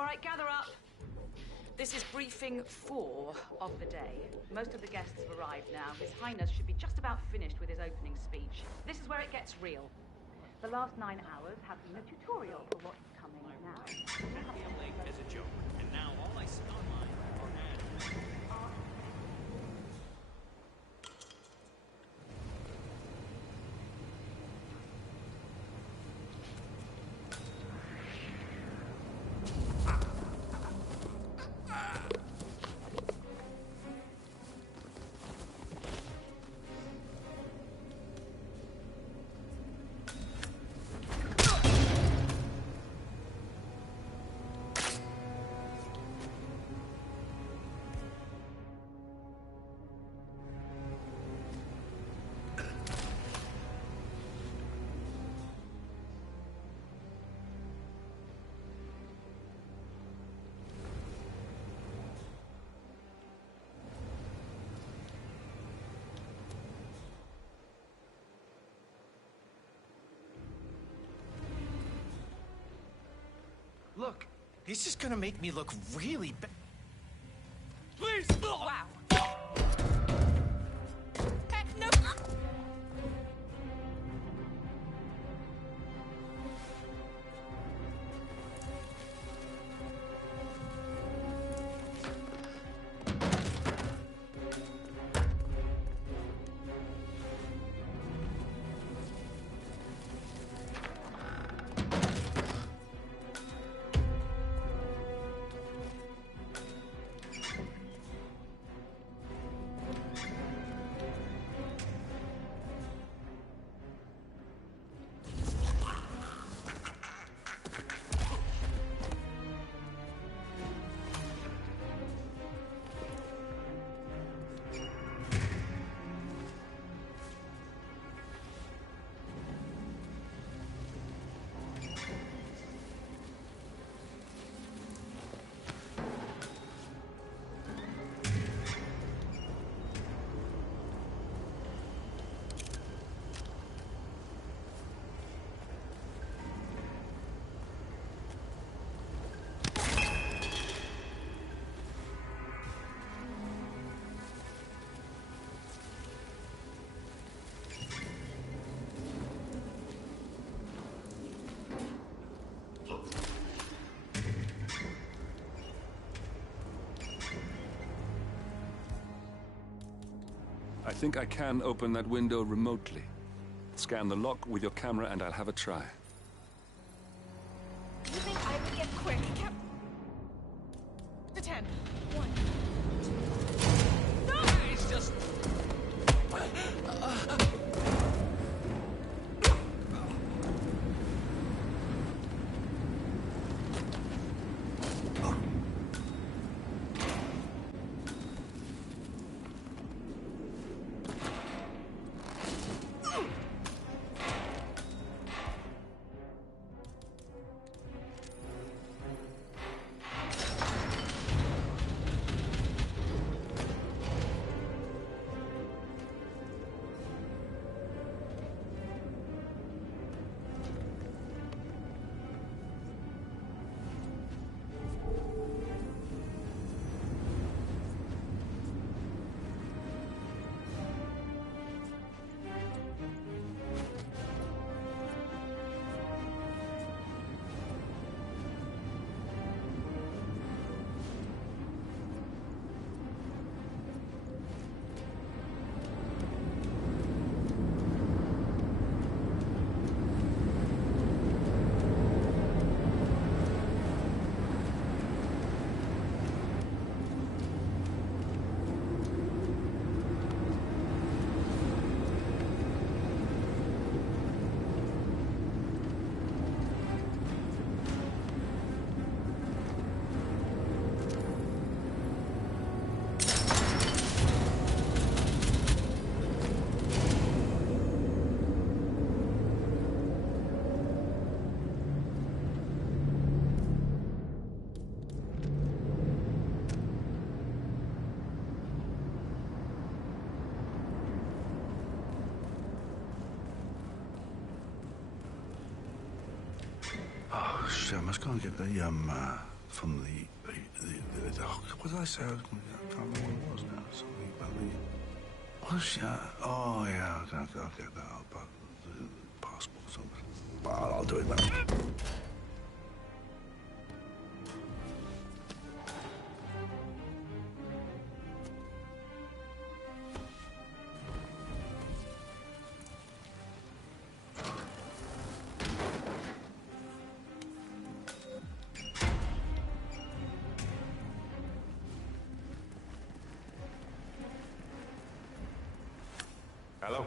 All right, gather up. This is briefing 4 of the day. Most of the guests have arrived now. His Highness should be just about finished with his opening speech. This is where it gets real. The last 9 hours have been a tutorial for what's coming now. Feel late as a joke, and now all I see online are ads. Look, this is gonna make me look really bad. Please! Wow. Hey, no! I think I can open that window remotely. Scan the lock with your camera and I'll have a try. You think I would get quick? Cap to 10. 1. No! It's just... Oh, shit, I must go and get the from the what did I say? I can't remember what it was now. Something about the... What's that? Oh, yeah, I'll get that up. But the passport or something. But I'll do it now. Hello?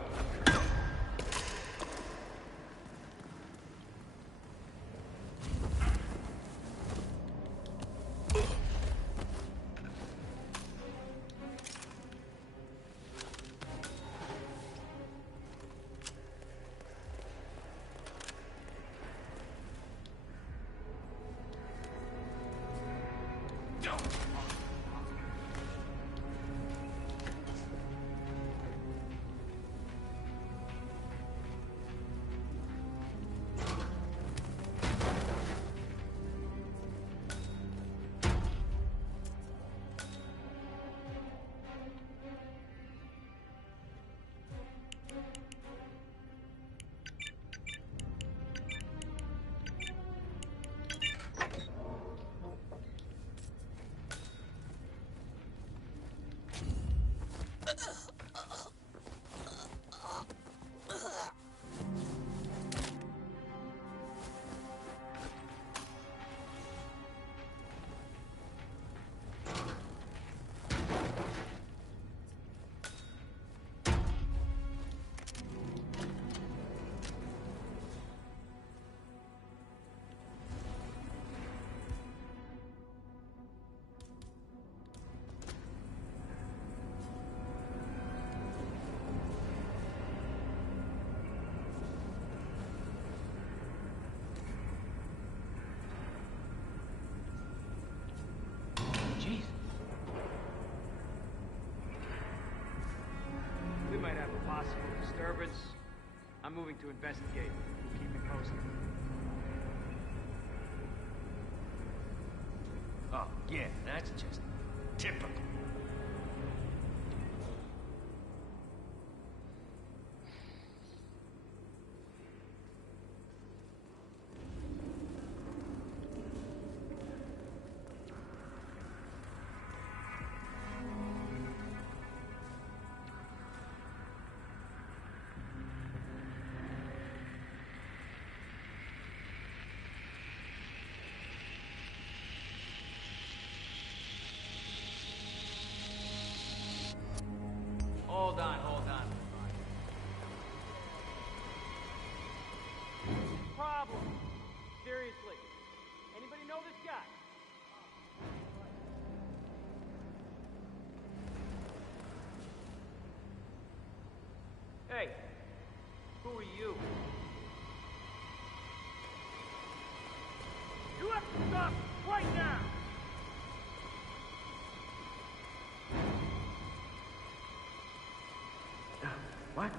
We might have a possible disturbance. I'm moving to investigate. Keep me posted. Oh, yeah, that's just typical. Hold on. Problem. Seriously. Anybody know this guy? Hey, who are you? You have to stop right now! What?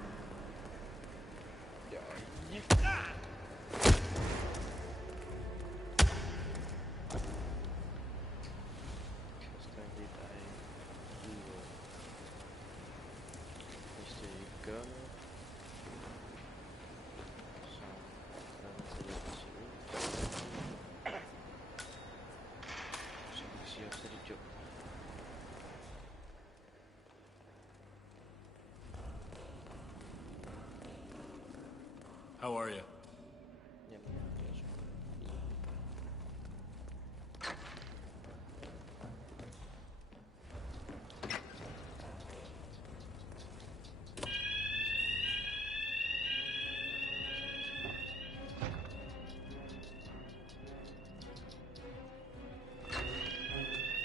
How are you?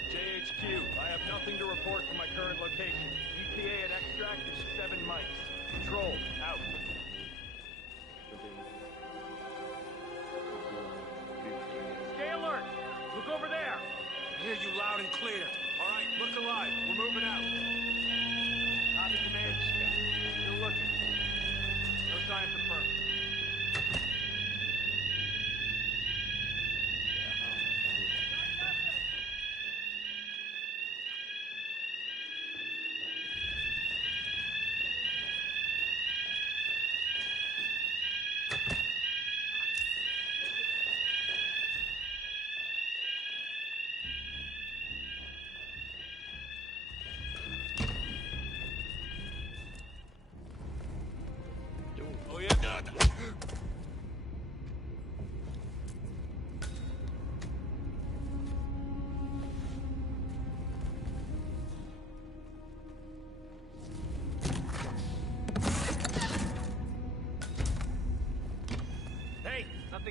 JHQ, I have nothing to report from my current location. ETA and extract is 7 mics. Control, out. Stay alert! Look over there! I hear you loud and clear. All right, look alive. We're moving out. Copy, command. Still looking. No sign confirmed.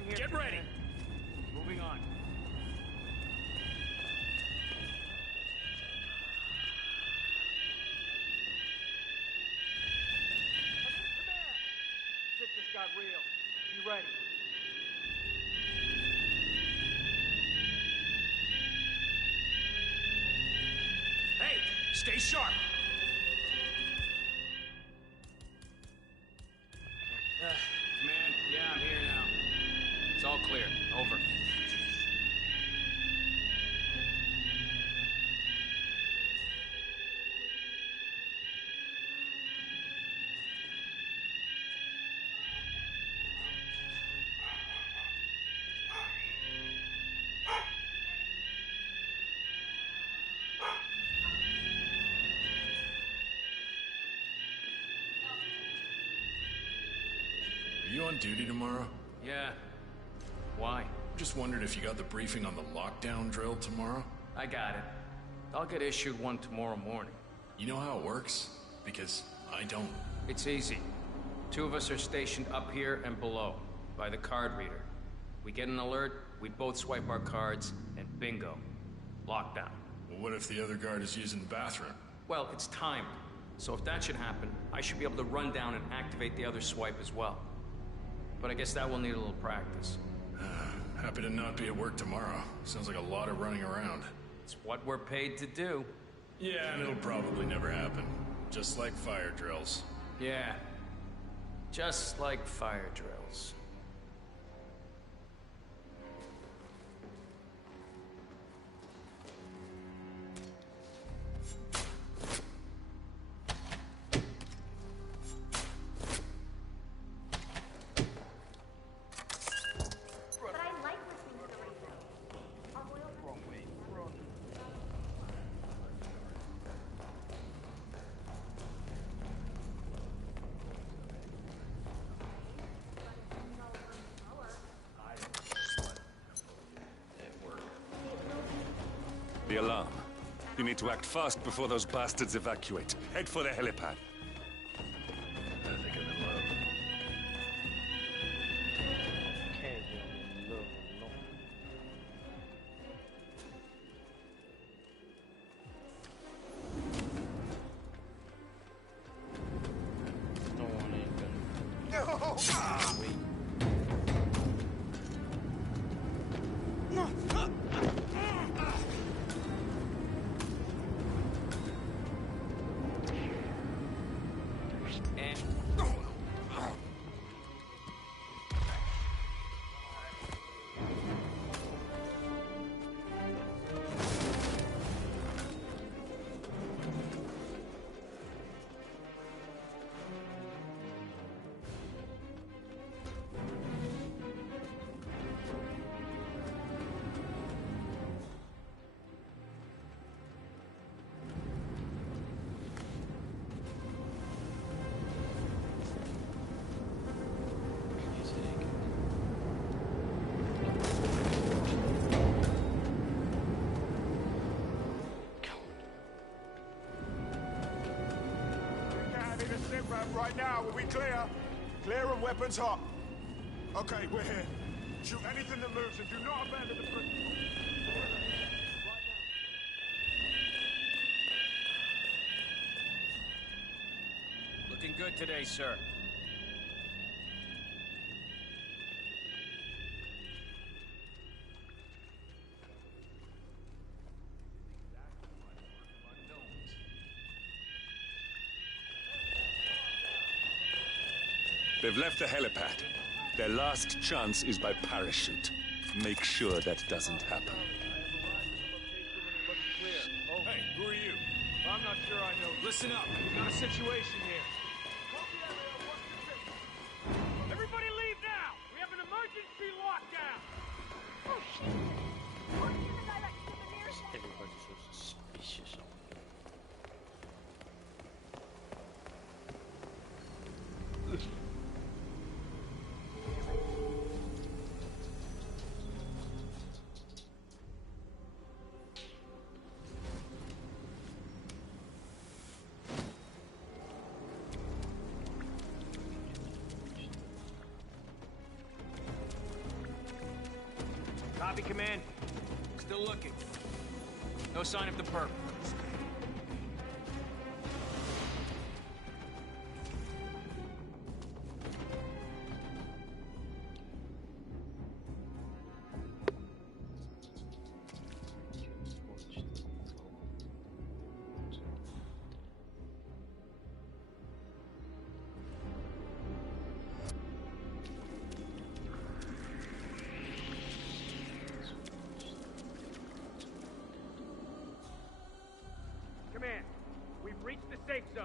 nothing here. Get ready. Moving on. Command! Shit just got real. Be ready. Hey, stay sharp. Command, yeah, I'm here now. It's all clear. Over. Are you on duty tomorrow? Yeah. Why? Just wondered if you got the briefing on the lockdown drill tomorrow? I got it. I'll get issued one tomorrow morning. You know how it works? Because I don't. It's easy. Two of us are stationed up here and below, by the card reader. We get an alert, we both swipe our cards, and bingo. Lockdown. Well, what if the other guard is using the bathroom? Well, it's timed. So if that should happen, I should be able to run down and activate the other swipe as well. But I guess that will need a little practice. Happy to not be at work tomorrow. Sounds like a lot of running around. It's what we're paid to do. Yeah, and it'll probably never happen. Just like fire drills. Yeah. Just like fire drills. But I like listening to the radio. Our royal The alarm. You need to act fast before those bastards evacuate. Head for the helipad. Right now, are we clear? Clear and weapons hot. Okay, we're here. Shoot anything that moves and do not abandon the principle. Looking good today, sir. They've left the helipad. Their last chance is by parachute. Make sure that doesn't happen. Hey, who are you? I'm not sure I know. Listen up. We've got a situation here. Everybody leave now! We have an emergency lockdown! Oh, shit! What is the guy that killed the mayor said? Everybody's so suspicious. Copy, Command. Still looking. No sign of the perp. Command, we've reached the safe zone.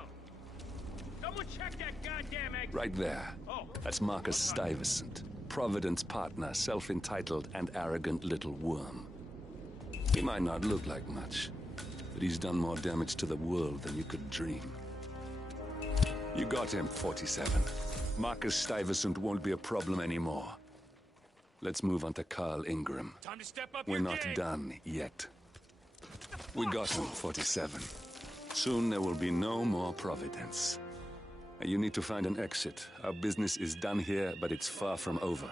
Someone check that goddamn exit. Right there. That's Marcus Stuyvesant, Providence partner, self-entitled and arrogant little worm. He might not look like much, but he's done more damage to the world than you could dream. You got him, 47. Marcus Stuyvesant won't be a problem anymore. Let's move on to Carl Ingram. Time to step up We're your not game. done yet. We got him, 47. Soon there will be no more Providence. You need to find an exit. Our business is done here, but it's far from over.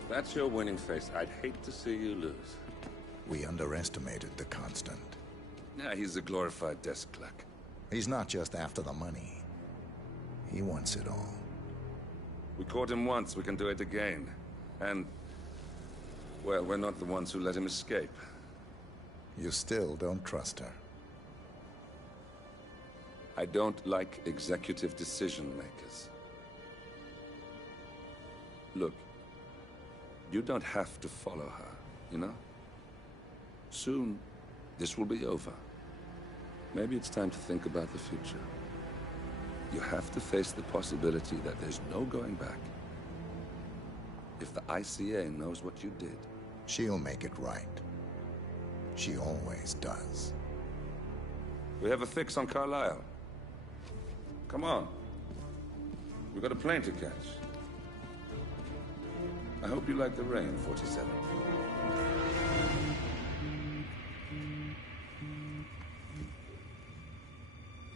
If that's your winning face, I'd hate to see you lose. We underestimated the Constant. Yeah, he's a glorified desk clerk. He's not just after the money. He wants it all. We caught him once, we can do it again. And, well, we're not the ones who let him escape. You still don't trust her. I don't like executive decision makers. Look, you don't have to follow her, you know? Soon, this will be over. Maybe it's time to think about the future. You have to face the possibility that there's no going back. If the ICA knows what you did... She'll make it right. She always does. We have a fix on Carlisle. Come on. We've got a plane to catch. I hope you like the rain, 47.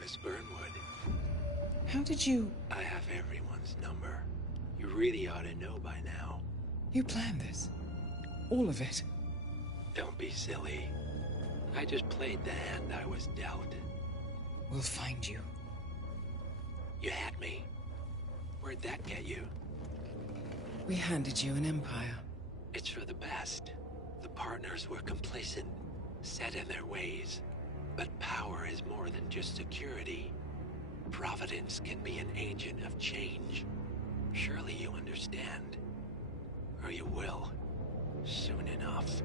Miss Burnwood. How did you... I have everyone's number. You really ought to know by now. You planned this? All of it? Don't be silly. I just played the hand I was dealt. We'll find you. You had me. Where'd that get you? We handed you an empire. It's for the best. The partners were complacent, set in their ways. But power is more than just security. Providence can be an agent of change. Surely you understand. Or you will. Soon enough.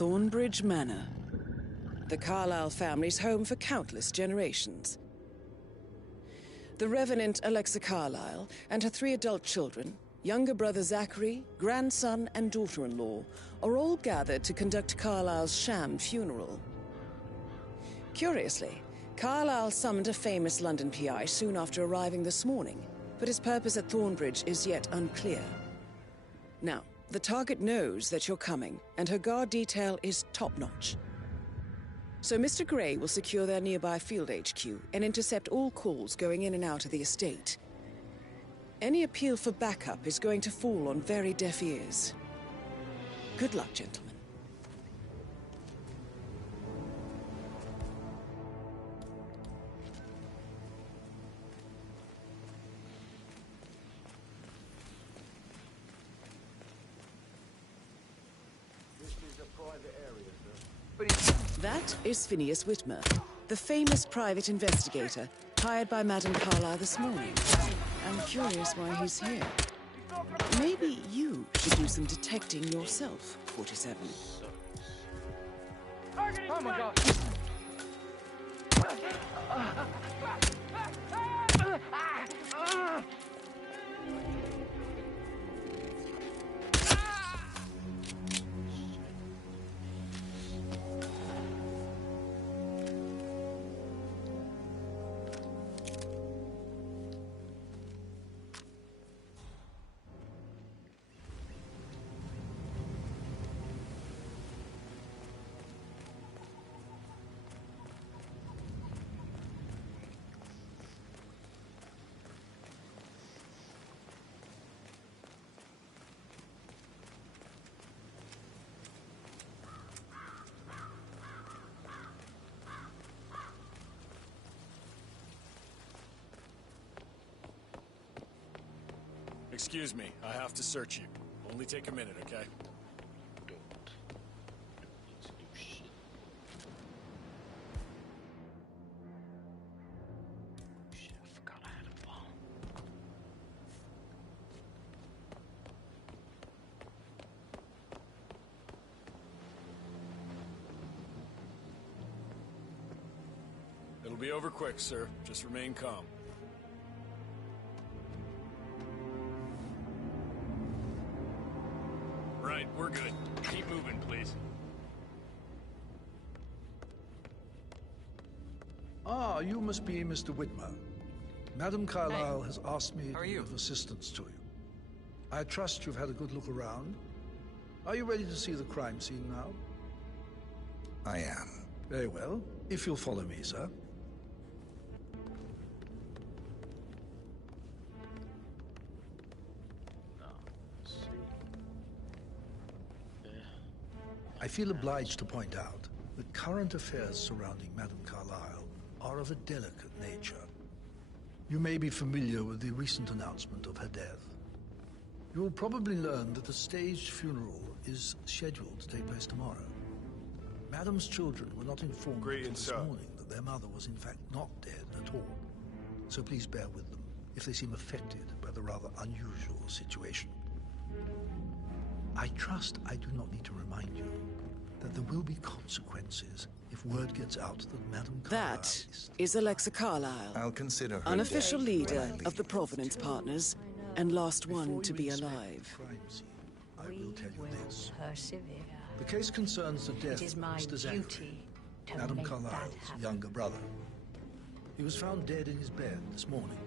Thornbridge Manor. The Carlyle family's home for countless generations. The Revenant Alexa Carlyle and her 3 adult children, younger brother Zachary, grandson, and daughter-in-law, are all gathered to conduct Carlyle's sham funeral. Curiously, Carlyle summoned a famous London PI soon after arriving this morning, but his purpose at Thornbridge is yet unclear. Now, the target knows that you're coming, and her guard detail is top-notch. So Mr. Gray will secure their nearby field HQ and intercept all calls going in and out of the estate. Any appeal for backup is going to fall on very deaf ears. Good luck, gentlemen. That is Phineas Whitmer, the famous private investigator hired by Madame Carlyle this morning. I'm curious why he's here. Maybe you should do some detecting yourself, 47. Oh my God! Excuse me, I have to search you. Only take a minute, okay? It'll be over quick, sir. Just remain calm. Right, we're good. Keep moving, please. Ah, you must be Mr. Whitmer. Madame Carlyle has asked me to be of assistance to you. I trust you've had a good look around. Are you ready to see the crime scene now? I am. Very well. If you'll follow me, sir. I feel obliged to point out that current affairs surrounding Madame Carlyle are of a delicate nature. You may be familiar with the recent announcement of her death. You will probably learn that the staged funeral is scheduled to take place tomorrow. Madame's children were not informed until this morning that their mother was in fact not dead at all. So please bear with them if they seem affected by the rather unusual situation. I trust I do not need to remind you that there will be consequences if word gets out that Madame Carlyle That is Alexa Carlyle, I'll consider her unofficial dead leader when I of the leave. Provenance Partners, and last one to be alive. I will tell you this. Persevere. The case concerns the death It is of my Mr. Zachary, duty to Madame make Carlyle's that happen. younger brother. He was found dead in his bed this morning.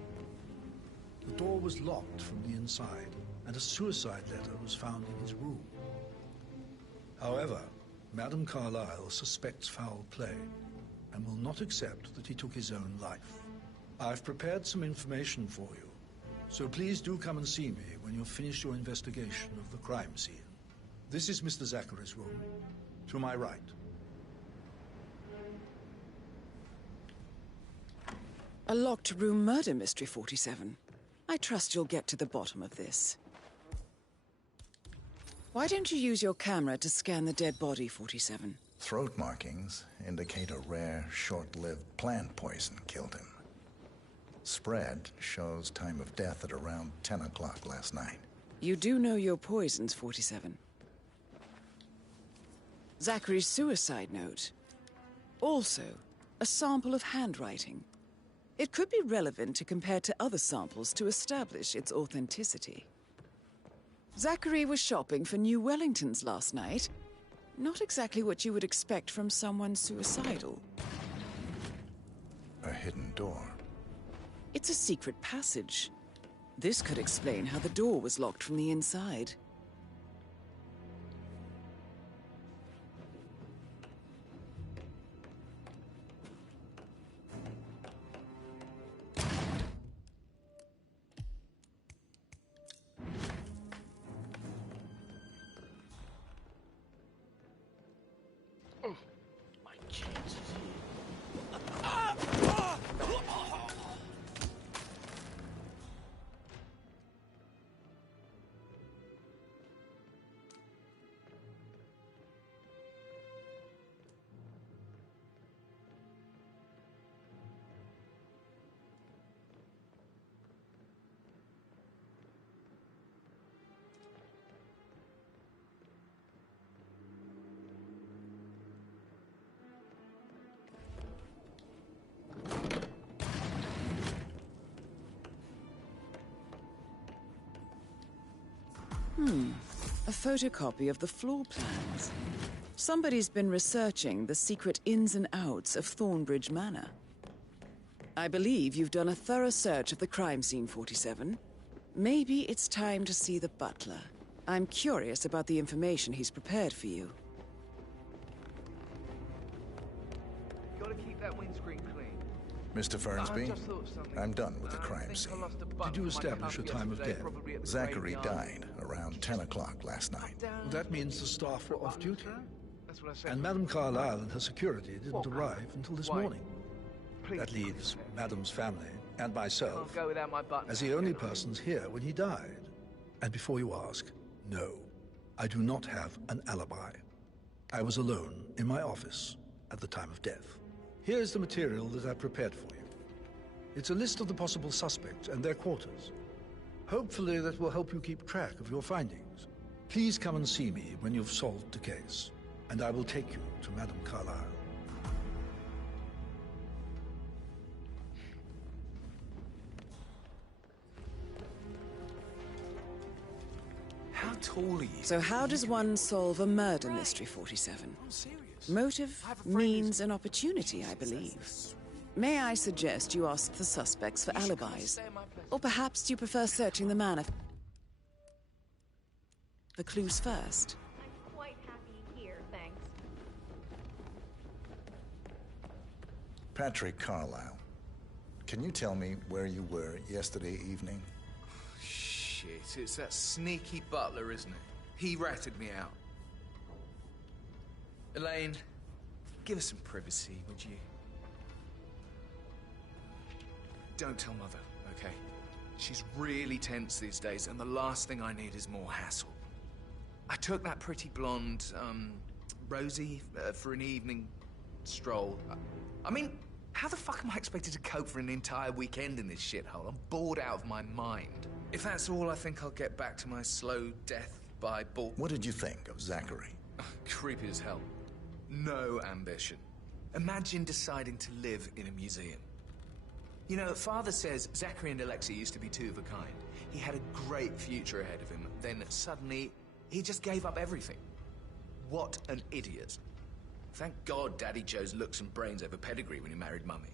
The door was locked from the inside, and a suicide letter was found in his room. However, Madame Carlyle suspects foul play and will not accept that he took his own life. I've prepared some information for you, so please do come and see me when you've finished your investigation of the crime scene. This is Mr. Zachary's room, to my right. A locked room murder mystery, 47. I trust you'll get to the bottom of this. Why don't you use your camera to scan the dead body, 47? Throat markings indicate a rare, short-lived plant poison killed him. Spread shows time of death at around 10 o'clock last night. You do know your poisons, 47. Zachary's suicide note. Also, a sample of handwriting. It could be relevant to compare to other samples to establish its authenticity. Zachary was shopping for new Wellingtons last night. Not exactly what you would expect from someone suicidal. A hidden door. It's a secret passage. This could explain how the door was locked from the inside. A photocopy of the floor plans. Somebody's been researching the secret ins and outs of Thornbridge Manor. I believe you've done a thorough search of the crime scene, 47. Maybe it's time to see the butler. I'm curious about the information he's prepared for you. Gotta keep that windscreen clean. Mr. Fernsby, I'm done with the crime scene. Did you establish a time of death? Zachary died around 10 o'clock last night. That means the staff were off duty. And Madame Carlyle and her security didn't arrive until this morning. That leaves Madame's family and myself as the only persons here when he died. And before you ask, no, I do not have an alibi. I was alone in my office at the time of death. Here's the material that I prepared for you. It's a list of the possible suspects and their quarters. Hopefully that will help you keep track of your findings. Please come and see me when you've solved the case, and I will take you to Madame Carlyle. How tall are you? So how does one solve a murder mystery, 47? Motive, means, and opportunity, I believe. May I suggest you ask the suspects for alibis? Or perhaps you prefer searching the manor for clues first? I'm quite happy here, thanks. Patrick Carlyle, can you tell me where you were yesterday evening? Shit, it's that sneaky butler, isn't it? He ratted me out. Elaine, give us some privacy, would you? Don't tell Mother, okay? She's really tense these days, and the last thing I need is more hassle. I took that pretty blonde, Rosie, for an evening stroll. I mean, how the fuck am I expected to cope for an entire weekend in this shithole? I'm bored out of my mind. If that's all, I think I'll get back to my slow death by bull. What did you think of Zachary? Creepy as hell. No ambition. Imagine deciding to live in a museum. You know, Father says Zachary and Alexei used to be two of a kind. He had a great future ahead of him. Then suddenly, he just gave up everything. What an idiot. Thank God Daddy Joe's looks and brains over pedigree when he married Mummy.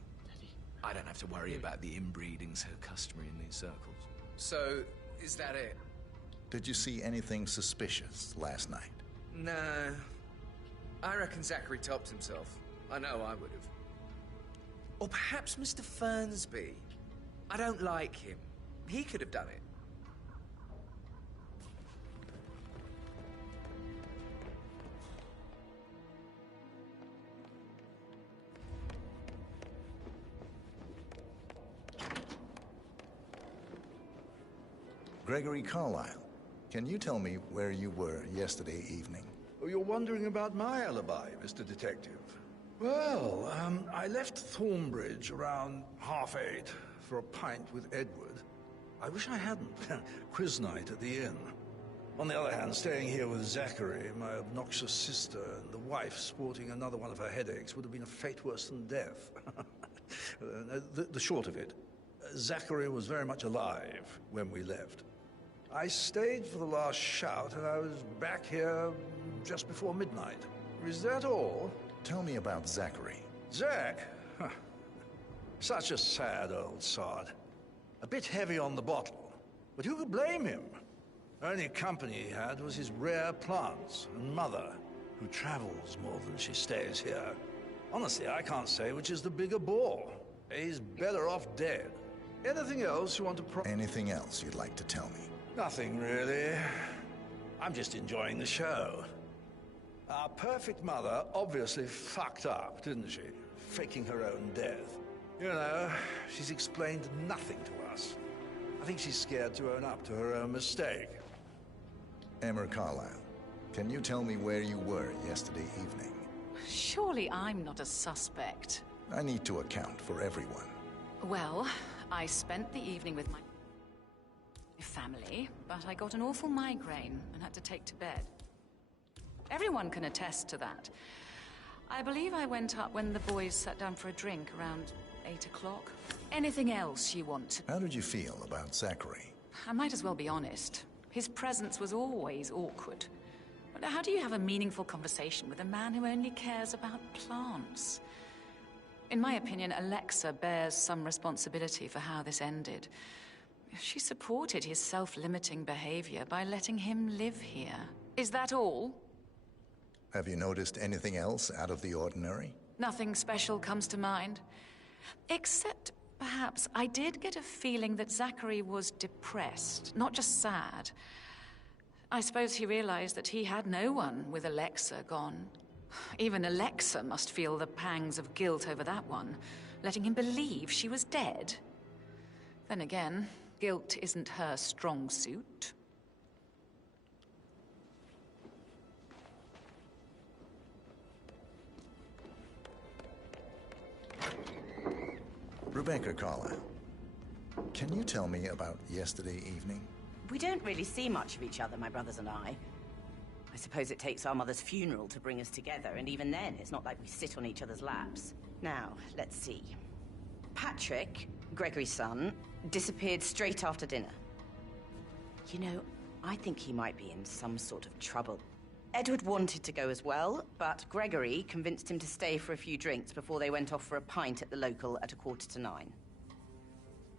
I don't have to worry about the inbreeding so customary in these circles. So, is that it? Did you see anything suspicious last night? No. I reckon Zachary topped himself. I know I would have. Or perhaps Mr. Fernsby. I don't like him. He could have done it. Gregory Carlyle, can you tell me where you were yesterday evening? Oh, you're wondering about my alibi, Mr. Detective. Well, I left Thornbridge around 8:30 for a pint with Edward. I wish I hadn't. Quiz night at the inn. On the other hand, staying here with Zachary, my obnoxious sister, and the wife sporting another one of her headaches would have been a fate worse than death. The short of it, Zachary was very much alive when we left. I stayed for the last shout, and I was back here just before midnight. Is that all? Tell me about Zachary. Zach? Huh. Such a sad old sod. A bit heavy on the bottle, but who could blame him? Only company he had was his rare plants and mother, who travels more than she stays here. Honestly, I can't say which is the bigger bore. He's better off dead. Anything else you want to Anything else you'd like to tell me? Nothing, really. I'm just enjoying the show. Our perfect mother obviously fucked up, didn't she? Faking her own death. You know, she's explained nothing to us. I think she's scared to own up to her own mistake. Emma Carlyle, can you tell me where you were yesterday evening? Surely I'm not a suspect. I need to account for everyone. Well, I spent the evening with my family, but I got an awful migraine and had to take to bed. Everyone can attest to that. I believe I went up when the boys sat down for a drink around 8 o'clock. Anything else you want to... How did you feel about Zachary? I might as well be honest. His presence was always awkward. But how do you have a meaningful conversation with a man who only cares about plants? In my opinion, Alexa bears some responsibility for how this ended. She supported his self-limiting behavior by letting him live here. Is that all? Have you noticed anything else out of the ordinary? Nothing special comes to mind. Except, perhaps, I did get a feeling that Zachary was depressed, not just sad. I suppose he realized that he had no one with Alexa gone. Even Alexa must feel the pangs of guilt over that one, letting him believe she was dead. Then again, guilt isn't her strong suit. Rebecca Carlyle, can you tell me about yesterday evening? We don't really see much of each other, my brothers and I. I suppose it takes our mother's funeral to bring us together, and even then, it's not like we sit on each other's laps. Now, let's see. Patrick, Gregory's son, disappeared straight after dinner. You know, I think he might be in some sort of trouble. Edward wanted to go as well, but Gregory convinced him to stay for a few drinks before they went off for a pint at the local at 9:15.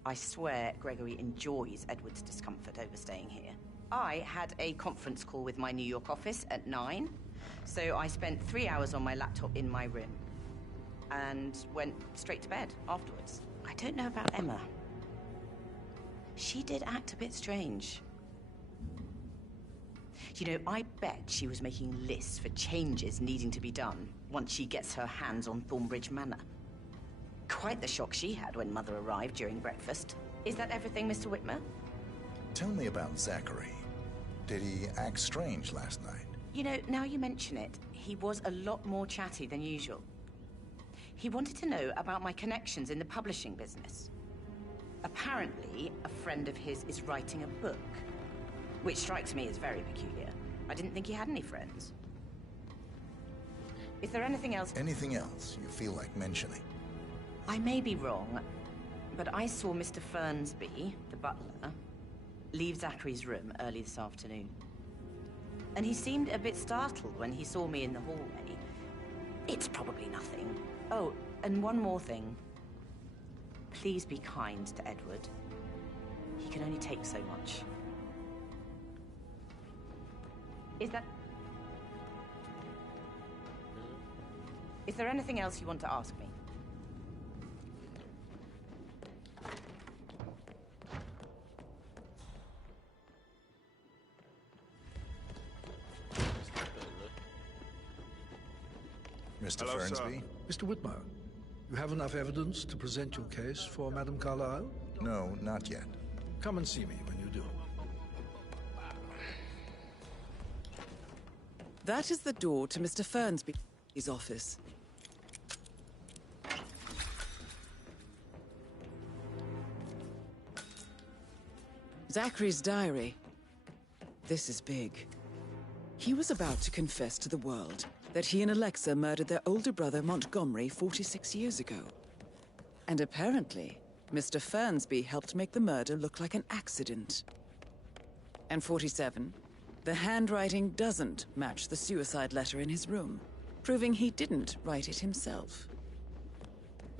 I swear Gregory enjoys Edward's discomfort over staying here. I had a conference call with my New York office at 9, so I spent 3 hours on my laptop in my room and went straight to bed afterwards. I don't know about Emma. She did act a bit strange. You know, I bet she was making lists for changes needing to be done once she gets her hands on Thornbridge Manor. Quite the shock she had when Mother arrived during breakfast. Is that everything, Mr. Whitmer? Tell me about Zachary. Did he act strange last night? You know, now you mention it, he was a lot more chatty than usual. He wanted to know about my connections in the publishing business. Apparently, a friend of his is writing a book, which strikes me as very peculiar. I didn't think he had any friends. Is there anything else? Anything else you feel like mentioning? I may be wrong, but I saw Mr. Fernsby, the butler, leave Zachary's room early this afternoon. And he seemed a bit startled when he saw me in the hallway. It's probably nothing. Oh, and one more thing. Please be kind to Edward. He can only take so much. Is there anything else you want to ask me? Mr. Hello, Fernsby? Sir. Mr. Whitmer, you have enough evidence to present your case for Madame Carlyle? No, not yet. Come and see me when you do. That is the door to Mr. Fernsby's office. Zachary's diary. This is big. He was about to confess to the world that he and Alexa murdered their older brother Montgomery 46 years ago. And apparently, Mr. Fernsby helped make the murder look like an accident. And 47, the handwriting doesn't match the suicide letter in his room, proving he didn't write it himself.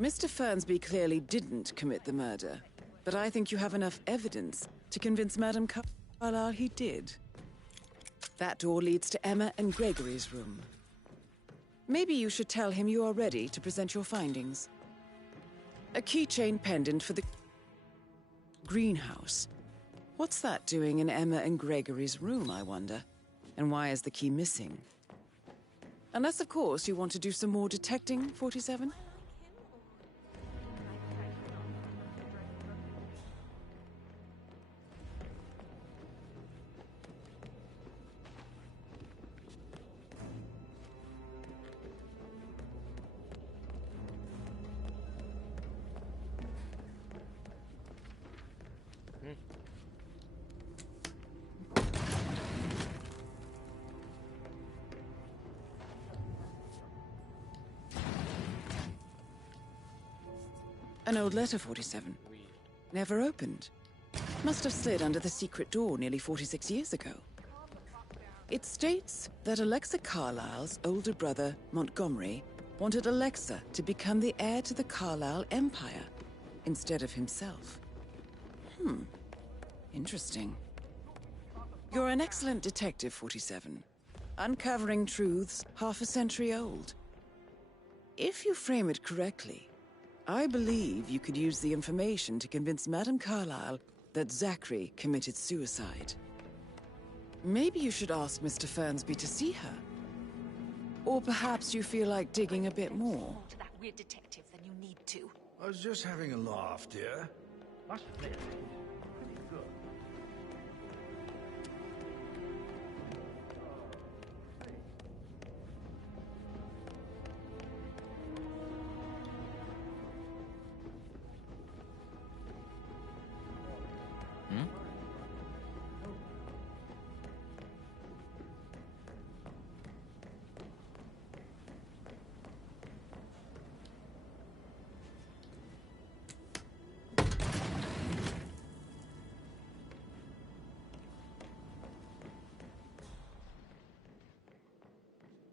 Mr. Fernsby clearly didn't commit the murder, but I think you have enough evidence to convince Madame Carlyle he did. That door leads to Emma and Gregory's room. Maybe you should tell him you are ready to present your findings. A keychain pendant for the greenhouse. What's that doing in Emma and Gregory's room, I wonder? And why is the key missing? Unless, of course, you want to do some more detecting, 47? An old letter, 47. Never opened. Must have slid under the secret door nearly 46 years ago. It states that Alexa Carlyle's older brother, Montgomery, wanted Alexa to become the heir to the Carlyle Empire instead of himself. Interesting. You're an excellent detective, 47. Uncovering truths half a century old. If you frame it correctly, I believe you could use the information to convince Madame Carlyle that Zachary committed suicide. Maybe you should ask Mr. Fernsby to see her. Or perhaps you feel like digging a bit more. To that weird detective than you need to. I was just having a laugh, dear. Must admit, pretty good.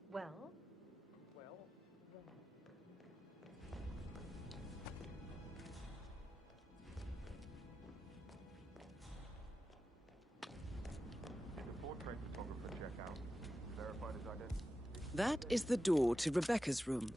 Well? Portrait photographer check out. Verified his identity. That is the door to Rebecca's room.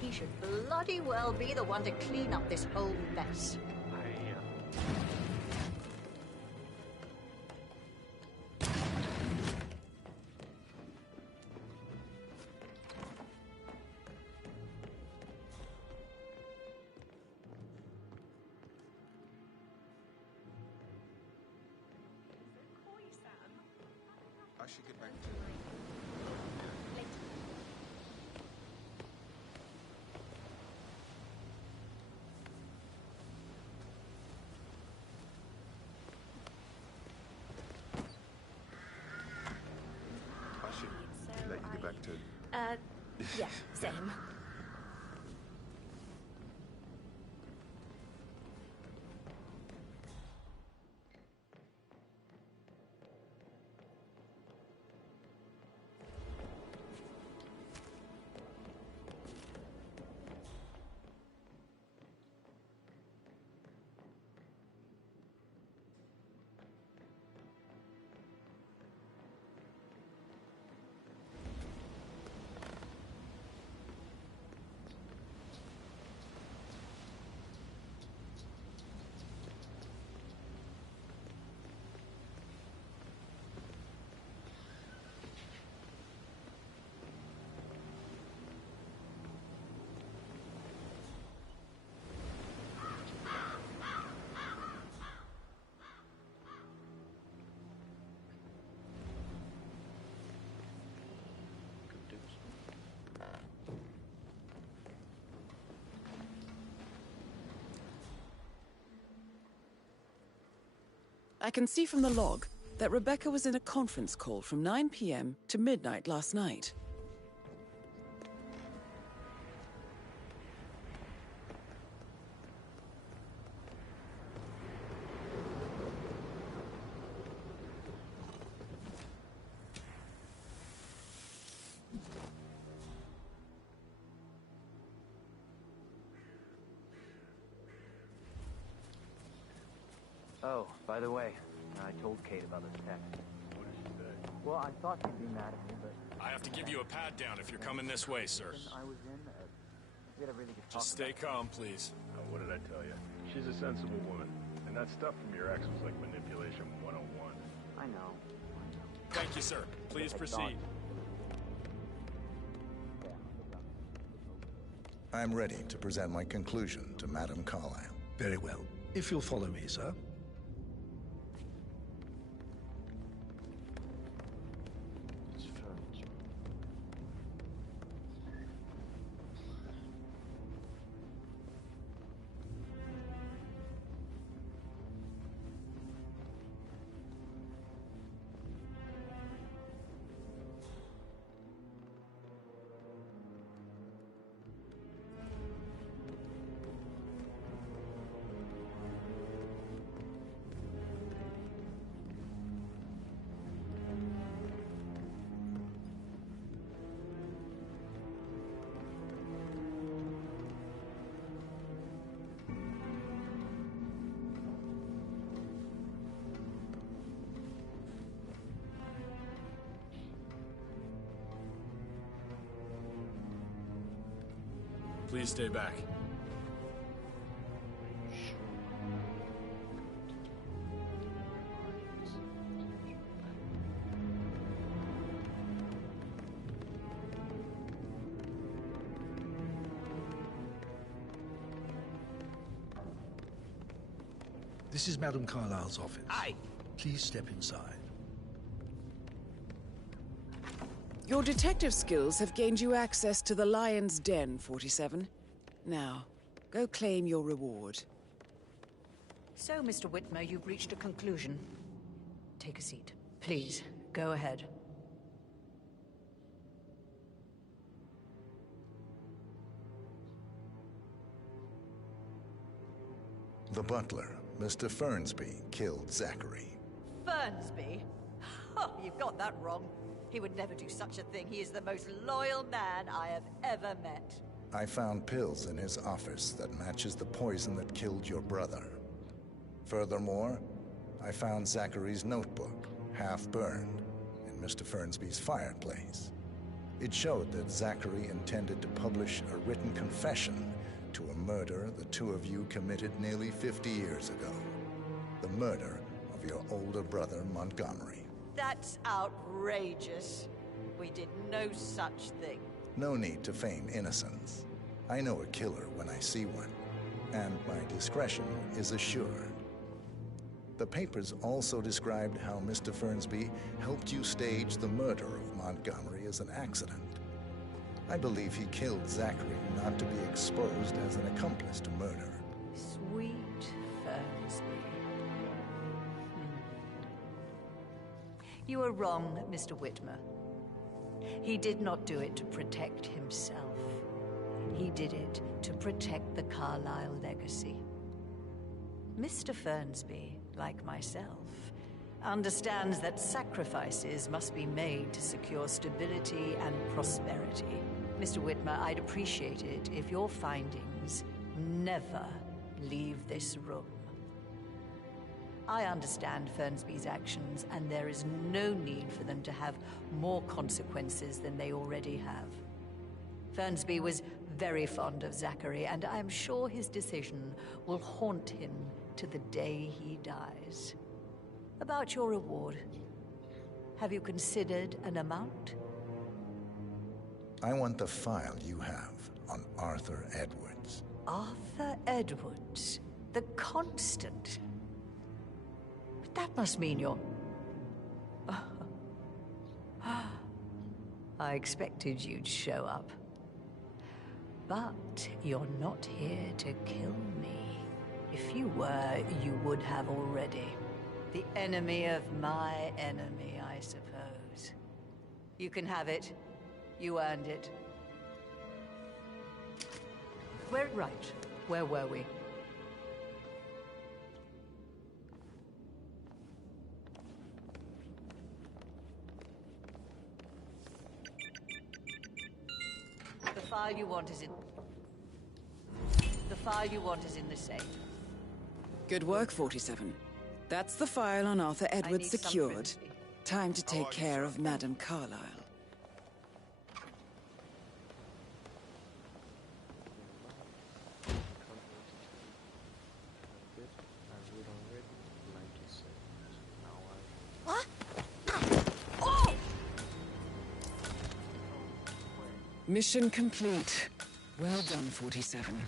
He should bloody well be the one to clean up this whole mess. I should get back to let you get back to... Yeah, same. I can see from the log that Rebecca was in a conference call from 9 p.m. to midnight last night. Oh, by the way, I told Kate about this text. What did she say? Well, I thought she'd be mad at me, but... I have to give you a pat down if you're coming this way, sir. I was in, we had a really good talk. Just stay calm, please. Oh, what did I tell you? She's a sensible woman. And that stuff from your ex was like manipulation 101. I know. Thank you, sir. Please proceed. I'm ready to present my conclusion to Madame Carlyle. Very well. If you'll follow me, sir. Please stay back. This is Madame Carlyle's office. Aye. Please step inside. Your detective skills have gained you access to the Lion's Den, 47. Now, go claim your reward. So, Mr. Whitmer, you've reached a conclusion. Take a seat. Please, go ahead. The butler, Mr. Fernsby, killed Zachary. Fernsby? Oh, you've got that wrong. He would never do such a thing. He is the most loyal man I have ever met. I found pills in his office that matches the poison that killed your brother. Furthermore, I found Zachary's notebook, half burned, in Mr. Fernsby's fireplace. It showed that Zachary intended to publish a written confession to a murder the two of you committed nearly 50 years ago. The murder of your older brother, Montgomery. That's outrageous. We did no such thing. No need to feign innocence. I know a killer when I see one, and my discretion is assured. The papers also described how Mr. Fernsby helped you stage the murder of Montgomery as an accident. I believe he killed Zachary not to be exposed as an accomplice to murder. Sweet Fernsby. You are wrong, Mr. Whitmer. He did not do it to protect himself. He did it to protect the Carlyle legacy. Mr. Fernsby, like myself, understands that sacrifices must be made to secure stability and prosperity. Mr. Whitmer, I'd appreciate it if your findings never leave this room. I understand Fernsby's actions, and there is no need for them to have more consequences than they already have. Fernsby was very fond of Zachary, and I am sure his decision will haunt him to the day he dies. About your reward, have you considered an amount? I want the file you have on Arthur Edwards. Arthur Edwards, the Constant. But that must mean you're... I expected you'd show up. But you're not here to kill me. If you were, you would have already. The enemy of my enemy, I suppose. You can have it. You earned it. Right. Where were we? The file you want is in... The file you want is in the safe. Good work, 47. That's the file on Arthur Edwards need some secured. privacy. Time to take care of Madame Carlyle. What? Oh! Mission complete. Well done, 47.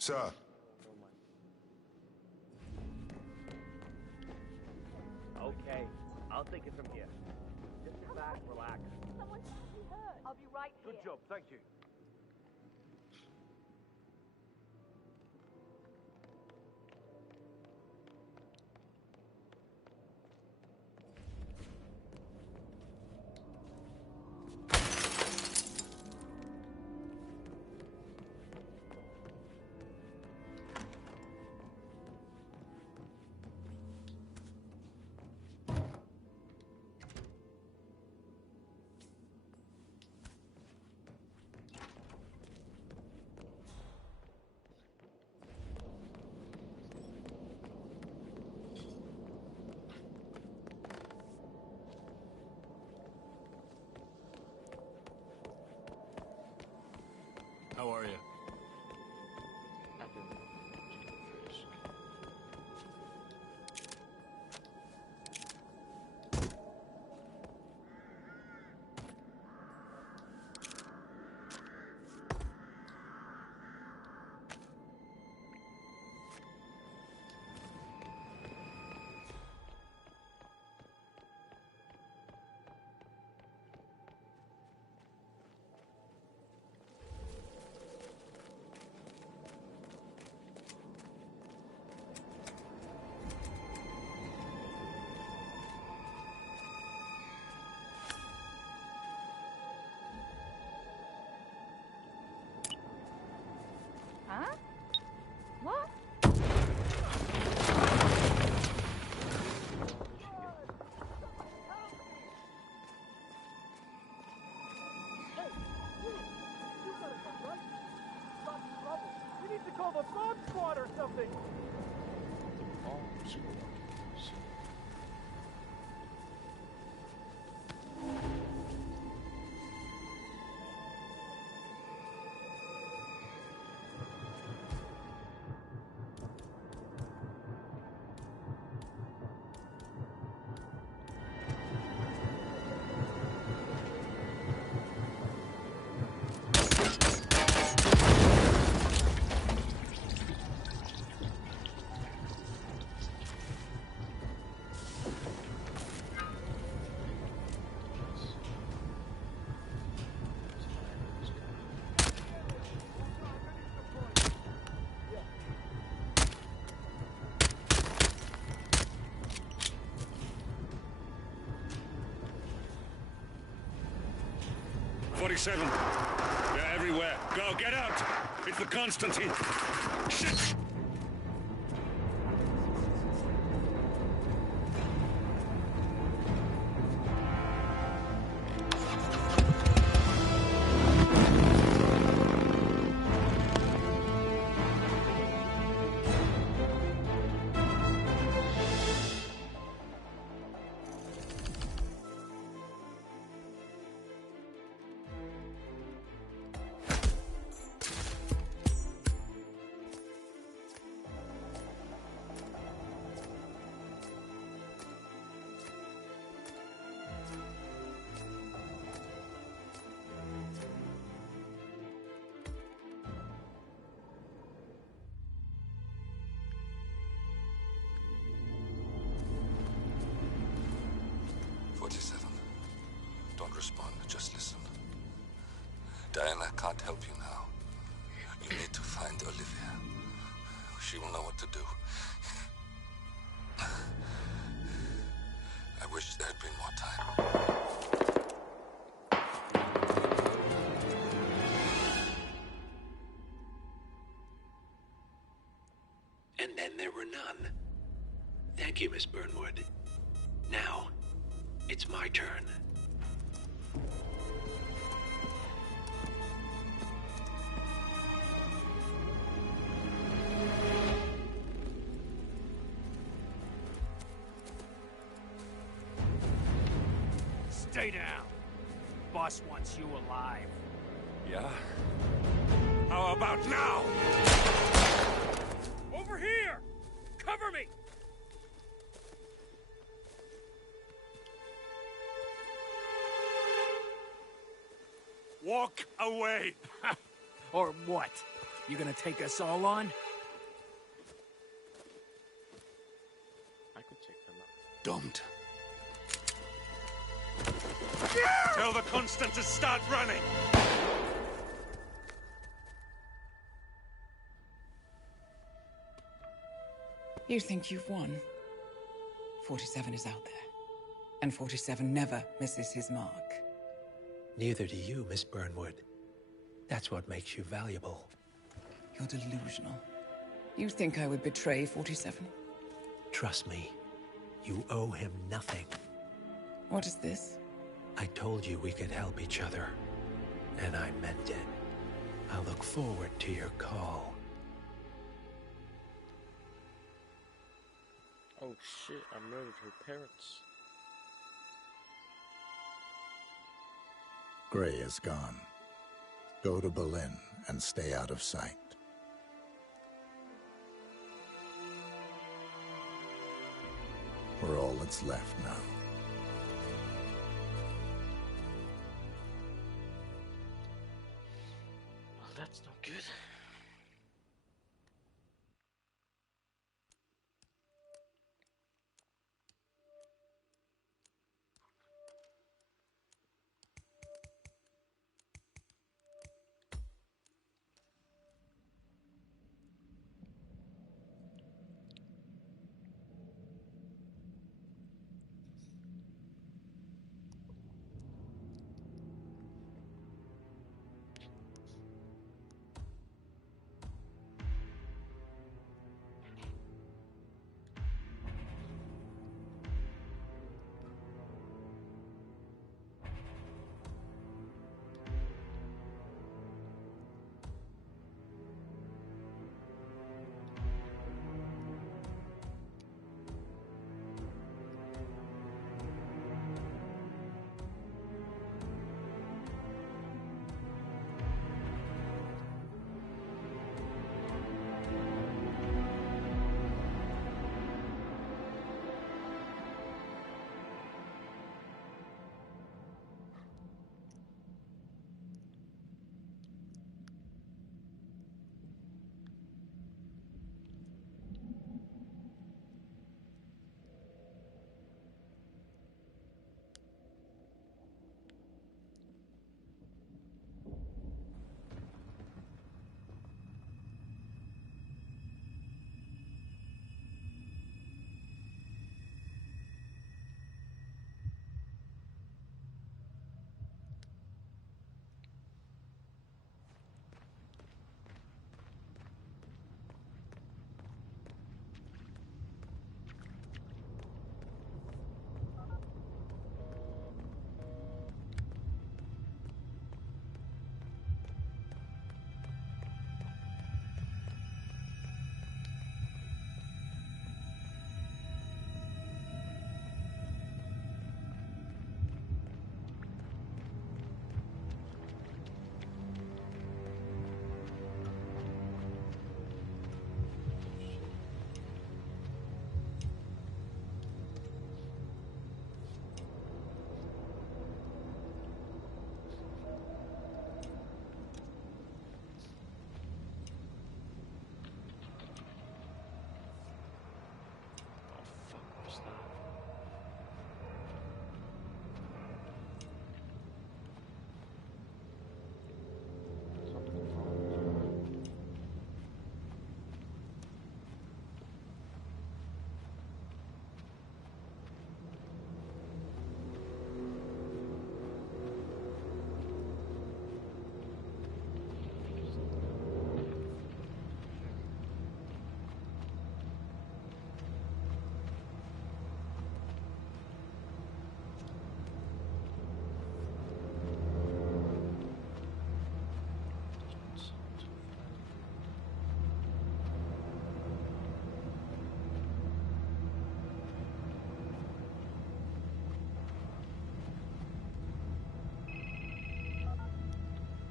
Sir. Okay, I'll take it from here. Just sit back, relax. Someone's hurt. I'll be right here. Good job, thank you. How are you? Huh? What? We need to call the bomb squad or something! They're everywhere. Go, get out! It's the Constantine. Shit! can't help you now. You need to find Olivia. She will know what to do. I wish there had been more time. And then there were none. Thank you, Miss Burnwood. Now, it's my turn. Stay down. Boss wants you alive. Yeah? How about now? Over here! Cover me! Walk away! Or what? You gonna take us all on? I could take them out. Don't. Tell the Constant to start running! You think you've won? 47 is out there. And 47 never misses his mark. Neither do you, Miss Burnwood. That's what makes you valuable. You're delusional. You think I would betray 47? Trust me, you owe him nothing. What is this? I told you we could help each other, and I meant it. I look forward to your call. Oh shit, I murdered her parents. Gray is gone. Go to Berlin and stay out of sight. We're all that's left now. Well, that's no good.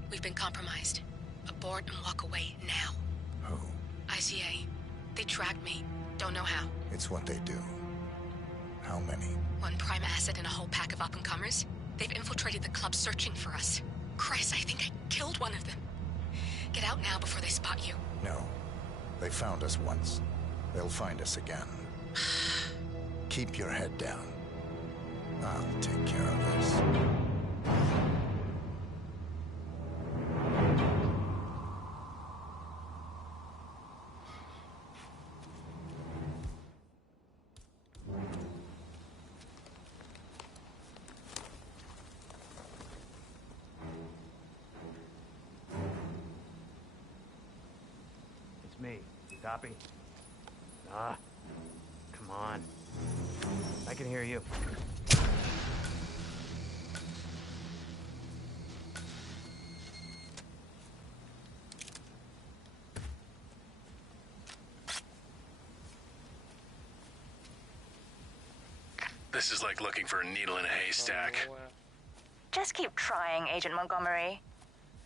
We've been compromised. Abort and walk away now. Who? ICA. They tracked me. Don't know how. It's what they do. How many? One prime asset and a whole pack of up-and-comers. They've infiltrated the club searching for us. Christ, I think I killed one of them. Get out now before they spot you. No. They found us once. They'll find us again. Keep your head down. I'll take care of this. It's me. You copy? Come on. I can hear you. This is like looking for a needle in a haystack. Just keep trying, Agent Montgomery.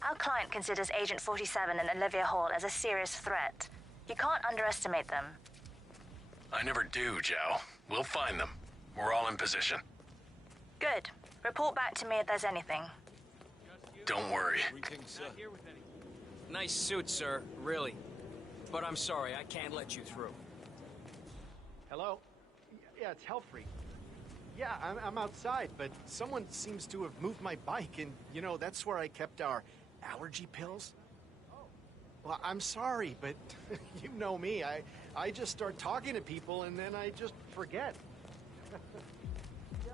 Our client considers Agent 47 and Olivia Hall as a serious threat. You can't underestimate them. I never do, Joe. We'll find them. We're all in position. Good. Report back to me if there's anything. Don't worry. Nice suit, sir. Really. But I'm sorry, I can't let you through. Hello? Yeah, it's Hellfreak. Yeah, I'm outside, but someone seems to have moved my bike, and, you know, that's where I kept our allergy pills. Well, I'm sorry, but you know me. I just start talking to people, and then I just forget. Yeah,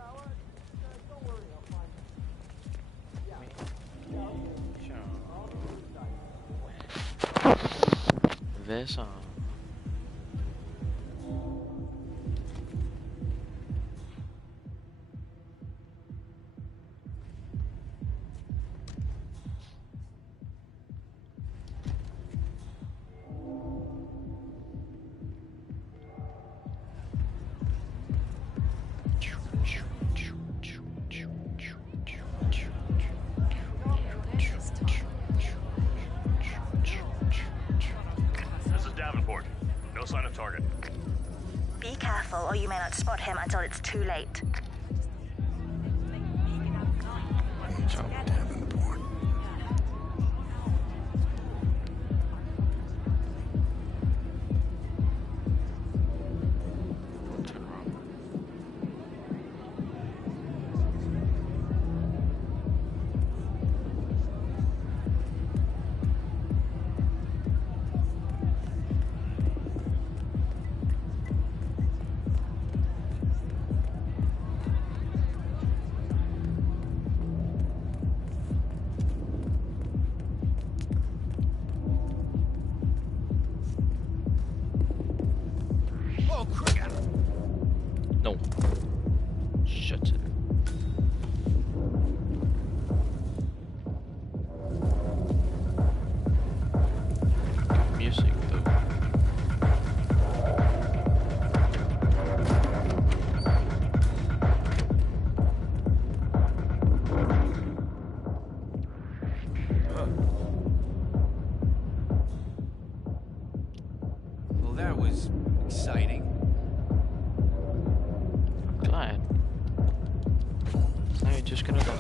don't worry, I'll find it. Hvad så? Be careful, or you may not spot him until it's too late. No. Shut it. Music though. Well, that was exciting. Glad. Now you're just gonna go.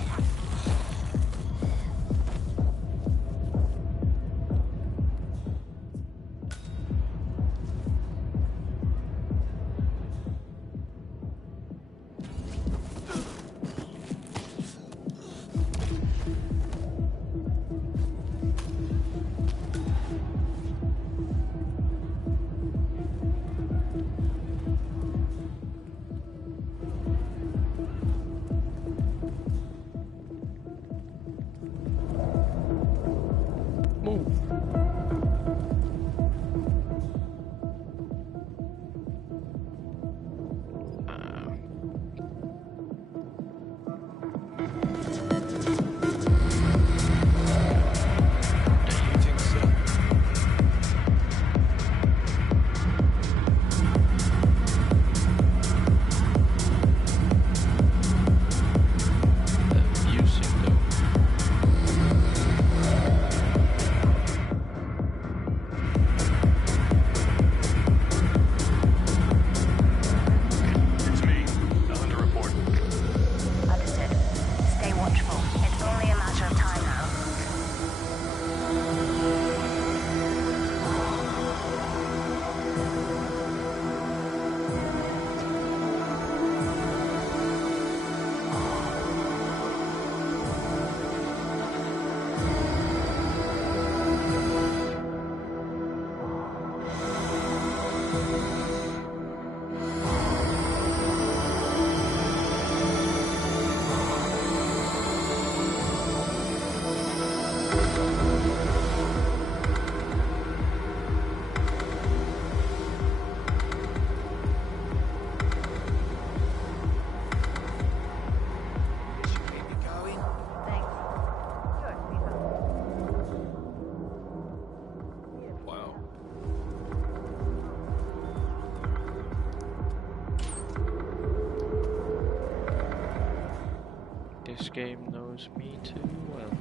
This game knows me too well.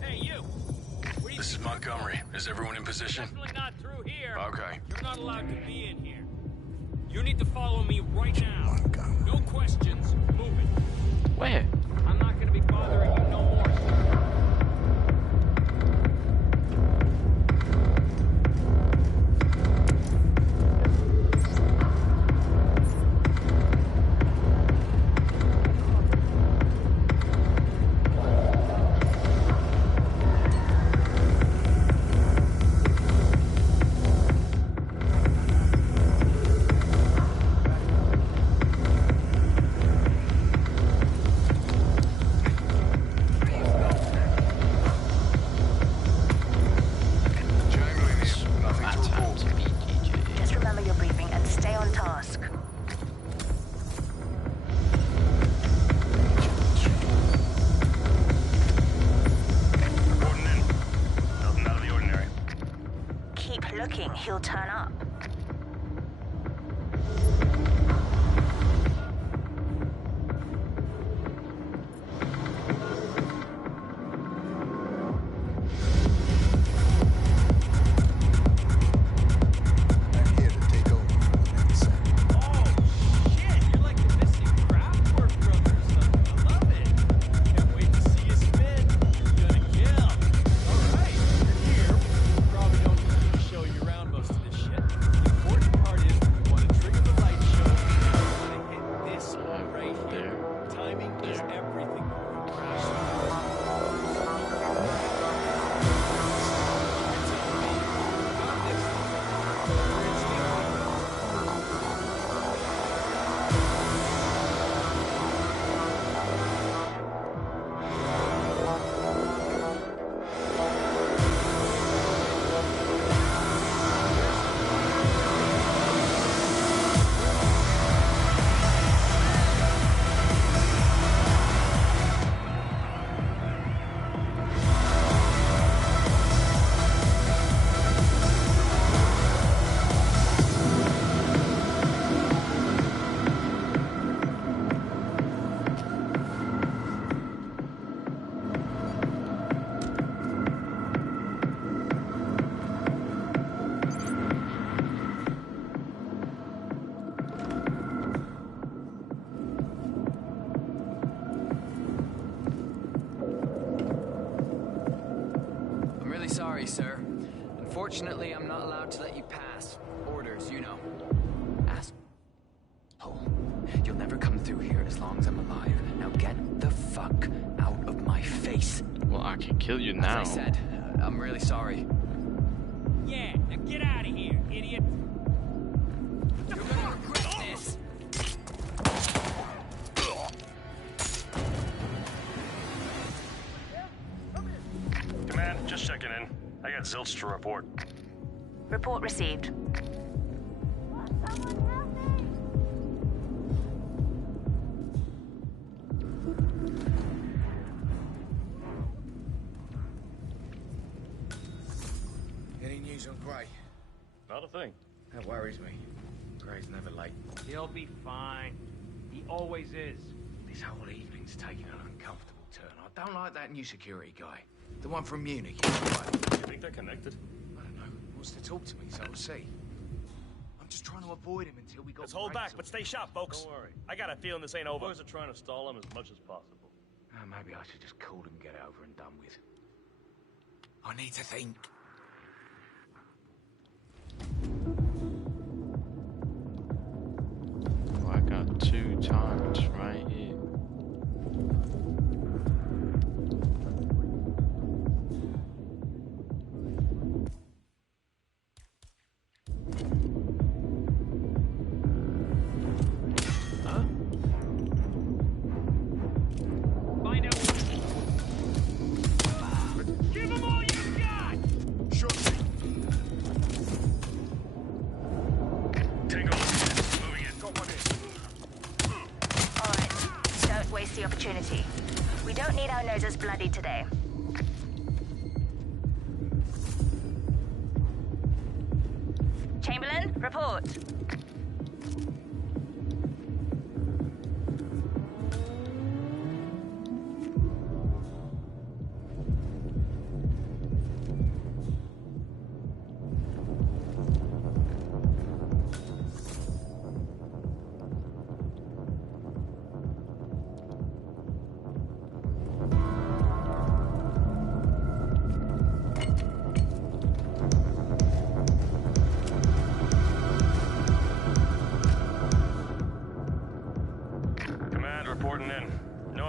Hey, you! This is Montgomery. Is everyone in position? Definitely not through here. Okay. You're not allowed to be in here. You need to follow me right now. No questions. Move it. Where? I'm not gonna be bothering you no more, sir. Just remember your briefing and stay on task. Reporting in. Nothing out of the ordinary. Keep looking, he'll turn up. I'm here to take over from the next set. Shit, you're like the missing Kraftwerk brother or something. I love it. Can't wait to see you spin. You're gonna kill. Alright, you're here. Probably don't need to show you around most of this shit. The important part is we want to trigger the light show. We want to hit this one right here. Timing is everything. I'm really sorry, sir. Unfortunately, I'm not allowed to let you pass. Orders, you know. Asshole. You'll never come through here as long as I'm alive. Now get the fuck out of my face. Well, I can kill you now. As I said, I'm really sorry. Yeah, now get out of here, idiot. You're gonna regret this. Command, just checking in. I got zilch to report. Report received. Any news on Gray? Not a thing. That worries me. Gray's never late. He'll be fine. He always is. This whole evening's taking an uncomfortable turn. I don't like that new security guy. The one from Munich. You think they're connected? I don't know. He wants to talk to me, so we'll see. I'm just trying to avoid him until we got... Let's hold back, but stay sharp, folks. Don't worry. I got a feeling this ain't over. Boys are trying to stall him as much as possible. Maybe I should just call him and get it over and done with. I need to think. Oh, I got 2 targets right here. Find out. Give him all you got! Sure. Tango, moving in. Got one in. All right, don't waste the opportunity. We don't need our noses bloody today. Chamberlain, report.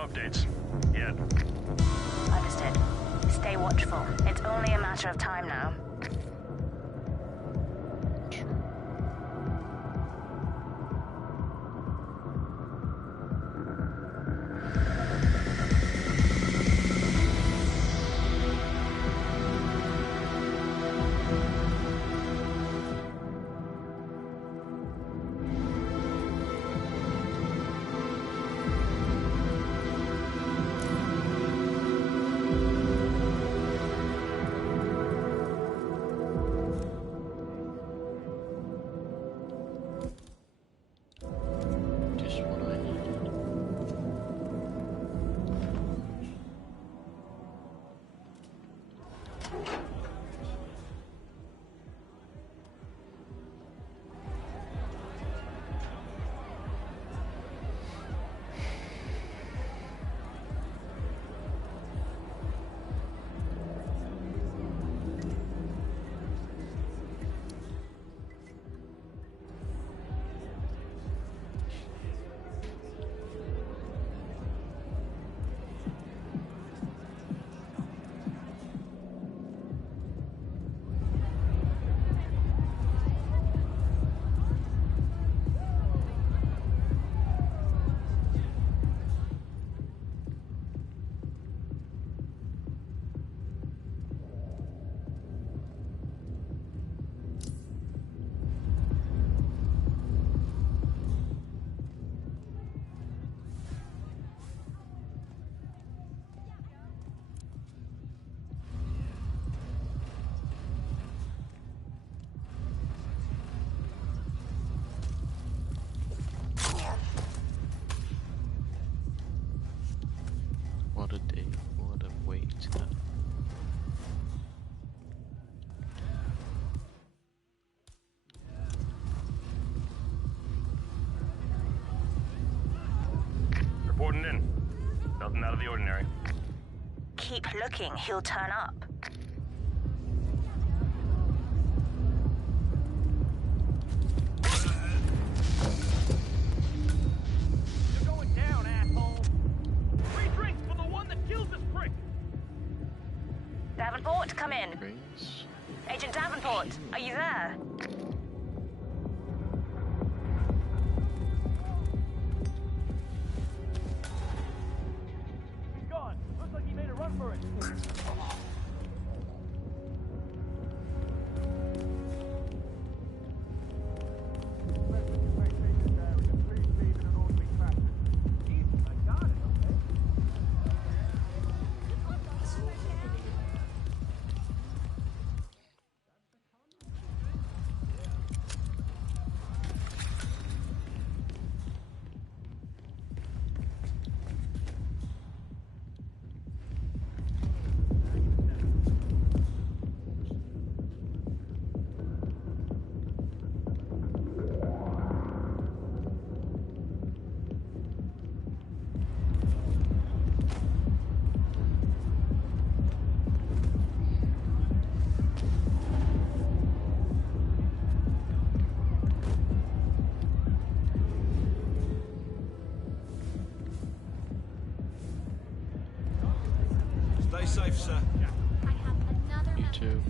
updates. Yet. Understood. Stay watchful. It's only a matter of time now. What a day, what a wait. Reporting in. Nothing out of the ordinary. Keep looking, he'll turn up. You're going down, asshole! Free drinks for the one that kills this prick! Davenport, come in. Agent Davenport, are you there? He's gone. Looks like he made a run for it. Stay safe, sir. You too.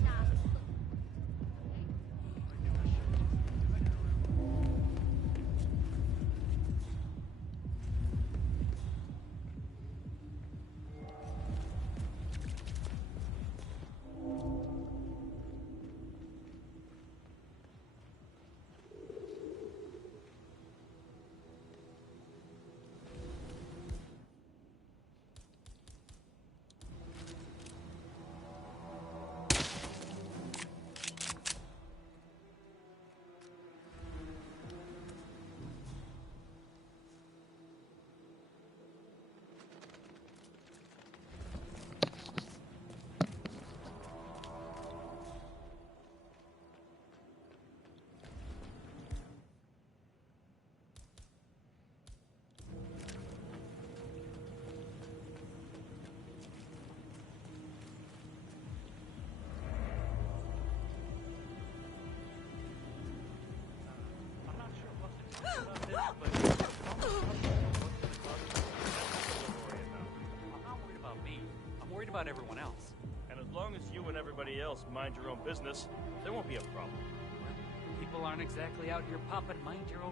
about everyone else. And as long as you and everybody else mind your own business, there won't be a problem. Well, people aren't exactly out here popping mind your own.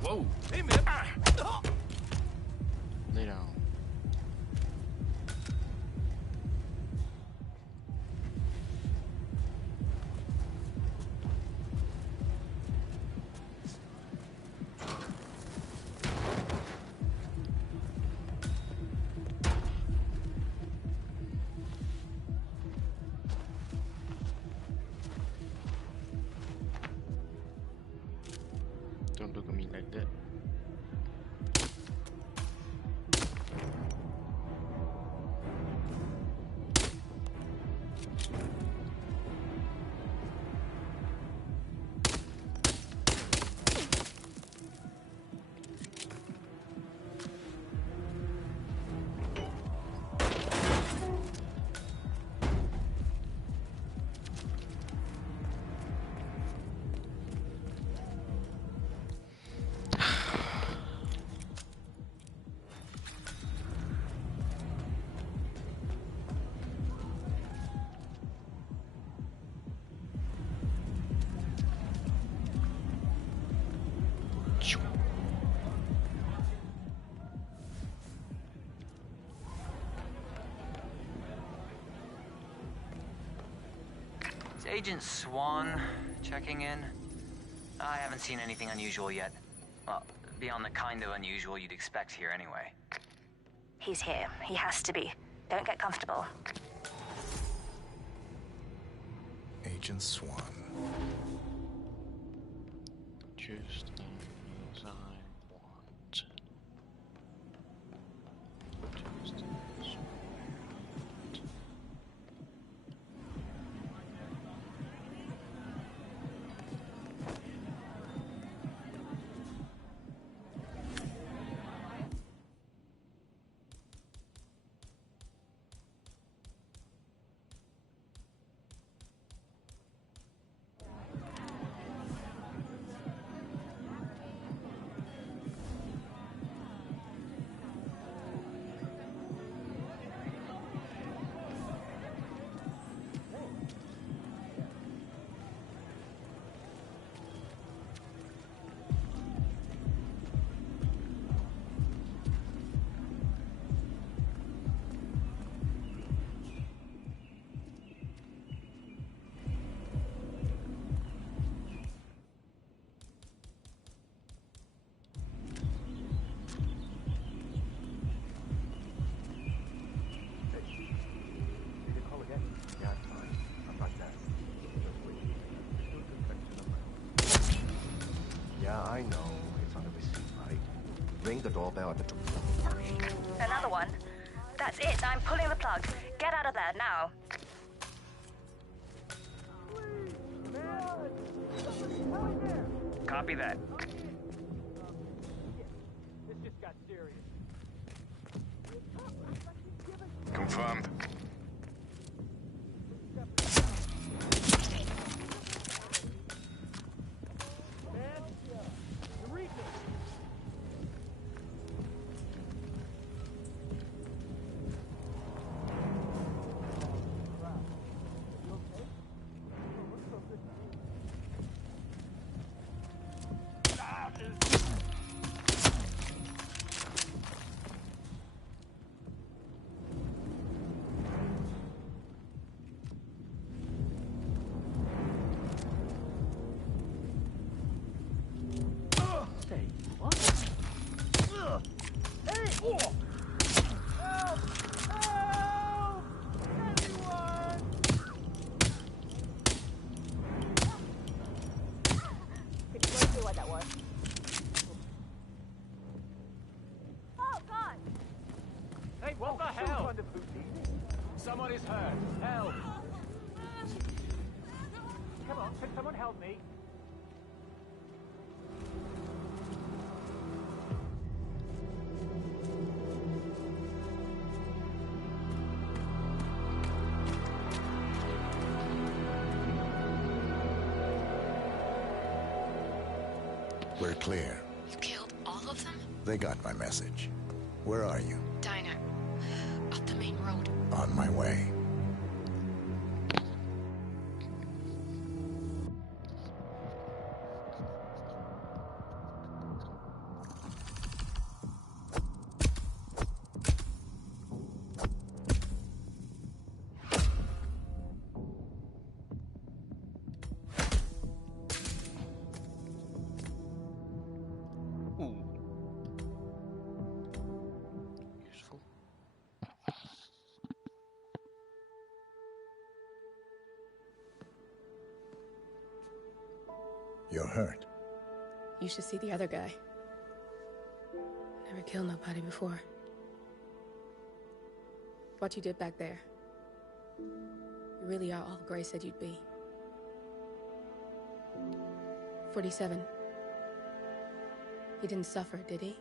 Whoa! Hey, man! Lay down. Don't look at me like that. Is Agent Swan checking in? I haven't seen anything unusual yet. Well, beyond the kind of unusual you'd expect here anyway. He's here. He has to be. Don't get comfortable. Agent Swan. Just as I want. Just as I want. Yeah, I know. It's on the receipt, right? Ring the doorbell at the door. Another one? That's it. I'm pulling the plug. Get out of there now. Man! Copy that. This just got serious. Confirmed. Hey, what the hell? Someone is hurt. Help! Come on, can someone help me? We're clear. You killed all of them? They got my message. Where are you? Diner. Up the main road. On my way. Useful. You're hurt. You should see the other guy. Never killed nobody before. What you did back there. You really are all Gray said you'd be. 47. He didn't suffer, did he?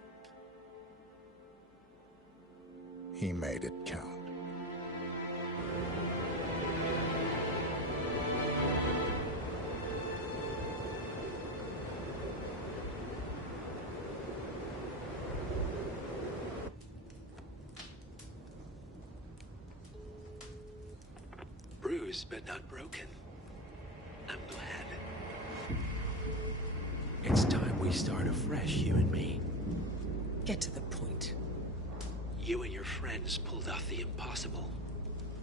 He made it count. Bruised but not broken. I'm glad. It's time we start afresh, you and me. Get to the point. You and your friends pulled off the impossible.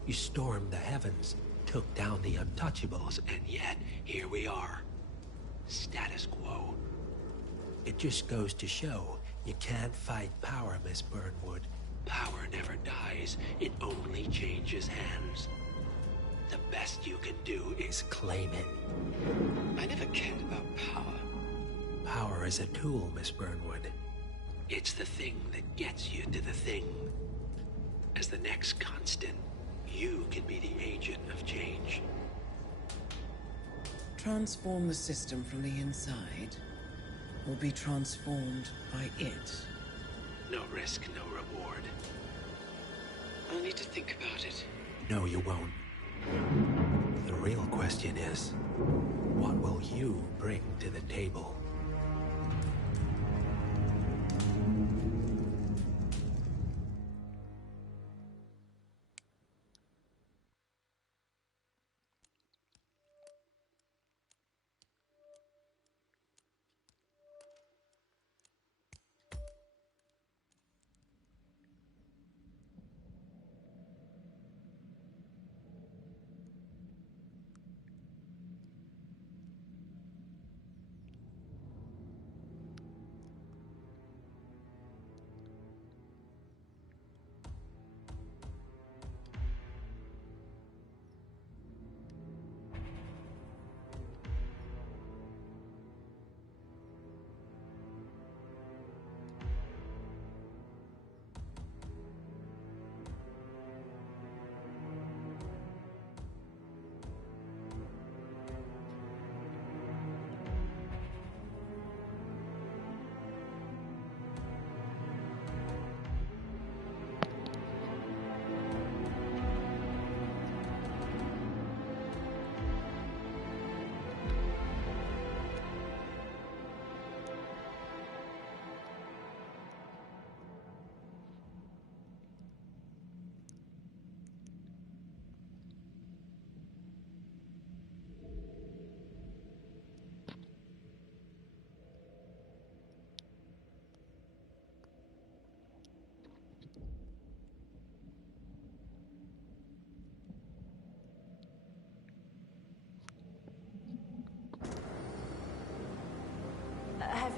You stormed the heavens, took down the untouchables, and yet, here we are. Status quo. It just goes to show, you can't fight power, Miss Burnwood. Power never dies, it only changes hands. The best you can do is claim it. I never cared about power. Power is a tool, Miss Burnwood. It's the thing that gets you to the thing. As the next constant, you can be the agent of change. Transform the system from the inside, or be transformed by it. No risk, no reward. I'll need to think about it. No, you won't. The real question is, what will you bring to the table?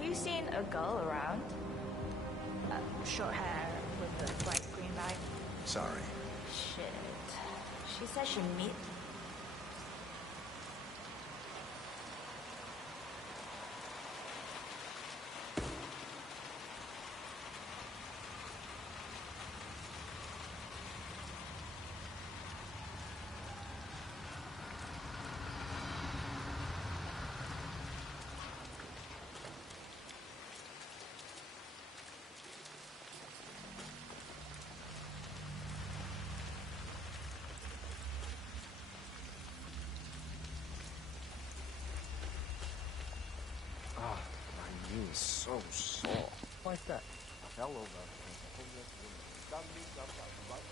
you seen a girl around? Short hair with a bright green bag. Sorry. Shit. She said she'd meet. Ah, my knee is so sore. Why's that? I fell over and the homeless woman done me up right.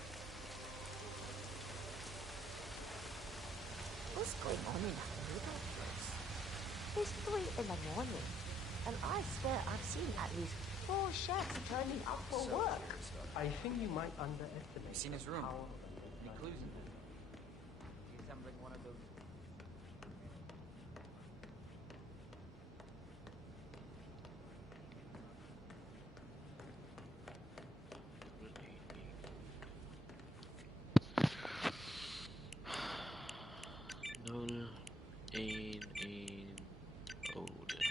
What's going on in that little place? It's 3 in the morning, and I swear I've seen at least 4 chefs turning up for work. I think you might underestimate. Seen his room. How Any clues in there? Resembling one of those. Null in order.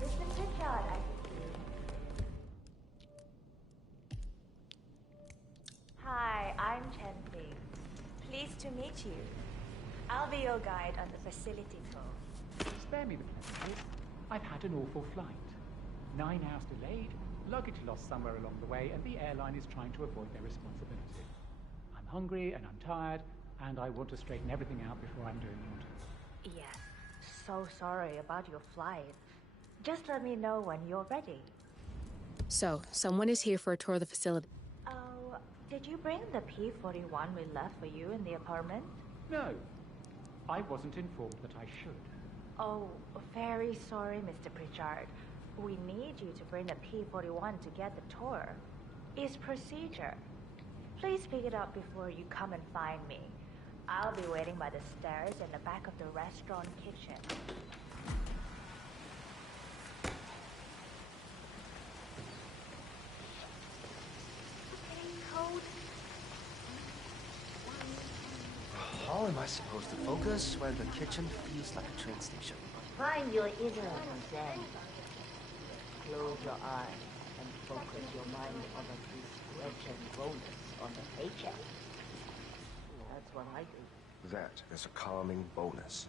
Mr. Pritchard, I see you. Hi, I'm Chen-Ping. Pleased to meet you. I'll be your guide on the facility tour. Spare me the pleasantries. I've had an awful flight. 9 hours delayed, luggage lost somewhere along the way, and the airline is trying to avoid their responsibility. I'm hungry and I'm tired, and I want to straighten everything out before I'm doing laundry. Yes, so sorry about your flight. Just let me know when you're ready. So, someone is here for a tour of the facility. Oh, did you bring the P-41 we left for you in the apartment? No, I wasn't informed that I should. Oh, very sorry, Mr. Pritchard. We need you to bring the P-41 to get the tour. It's procedure. Please pick it up before you come and find me. I'll be waiting by the stairs in the back of the restaurant kitchen. Code. How am I supposed to focus when the kitchen feels like a train station? Find your inner zen. Close your eyes and focus your mind on a discretion bonus on the paycheck. That's what I do. That is a calming bonus.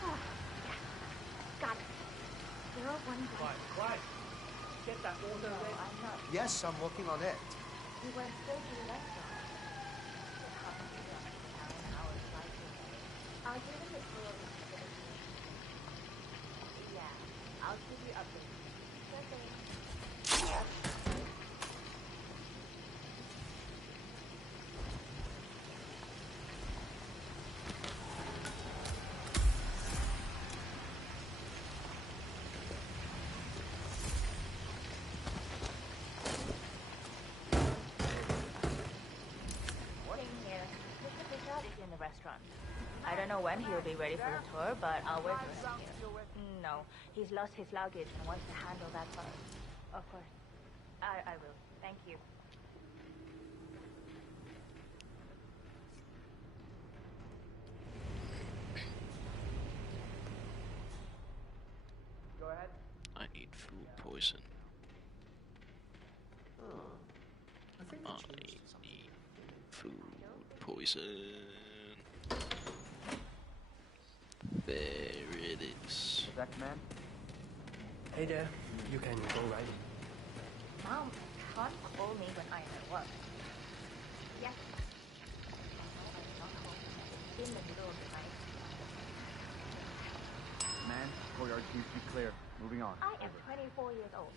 So, yeah. Got it. 015. Quiet. Get that order No, ready. I'm not. Yes, I'm working on it. We went straight to the restaurant. It happened to be on an hour flight away. I'll give it a tour of the facility. Yeah, I'll keep you updated. Sure thing. Yeah. Morning here. Mr. Pritchard is in the restaurant. I don't know when he'll be ready for the tour, but I'll wait for him here. No, he's lost his luggage and wants to handle that first. Of course. I will. Thank you. Go ahead. I need food poison. I need food poison. There it is. That man? Hey there. You can go right. Mom, can't call me when I'm at work. Yes. I'm not home. In the middle of the night. Man, courtyard seems to be clear. Moving on. I am 24 years old.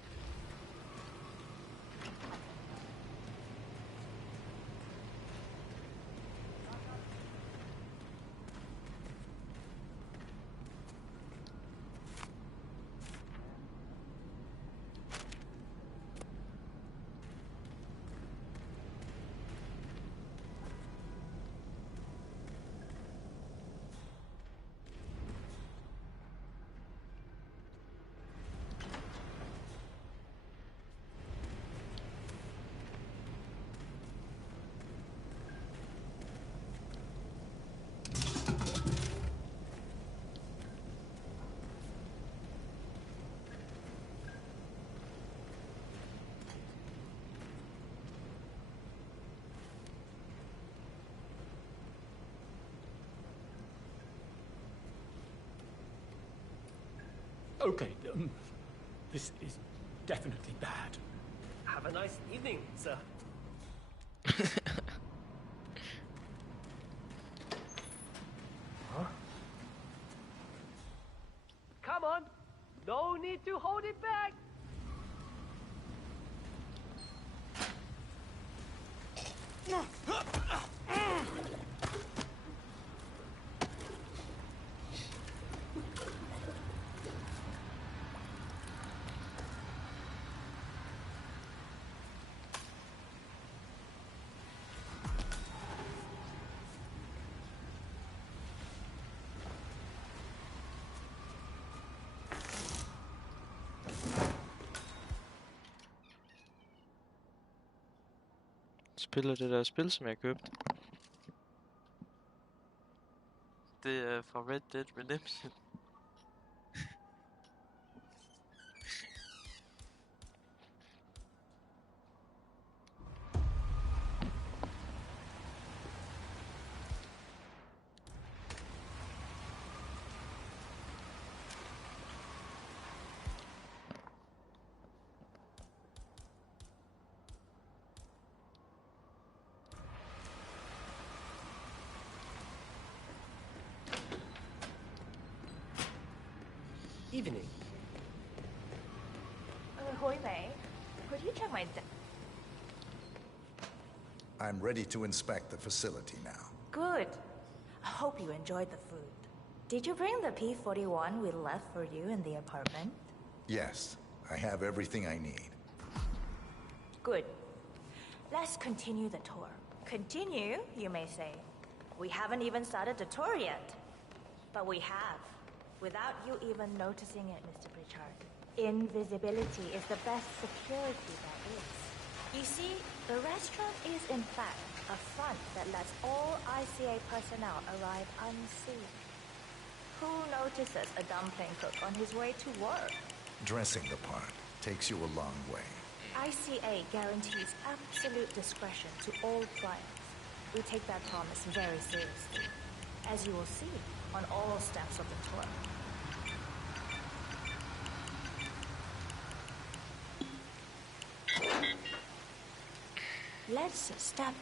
Okay, this is definitely bad. Have a nice evening, sir. Huh? Come on. No need to hold it back. Spiller det der spil, som jeg købte. Det er fra Red Dead Redemption. Evening. Hoi Mei, could you check my I'm ready to inspect the facility now. Good. I hope you enjoyed the food. Did you bring the P-41 we left for you in the apartment? Yes, I have everything I need. Good. Let's continue the tour. Continue, you may say. We haven't even started the tour yet. But we have. Without you even noticing it, Mr. Pritchard. Invisibility is the best security there is. You see, the restaurant is in fact a front that lets all ICA personnel arrive unseen. Who notices a dumpling cook on his way to work? Dressing the part takes you a long way. ICA guarantees absolute discretion to all clients. We take that promise very seriously, as you will see on all steps of the tour. Let's step.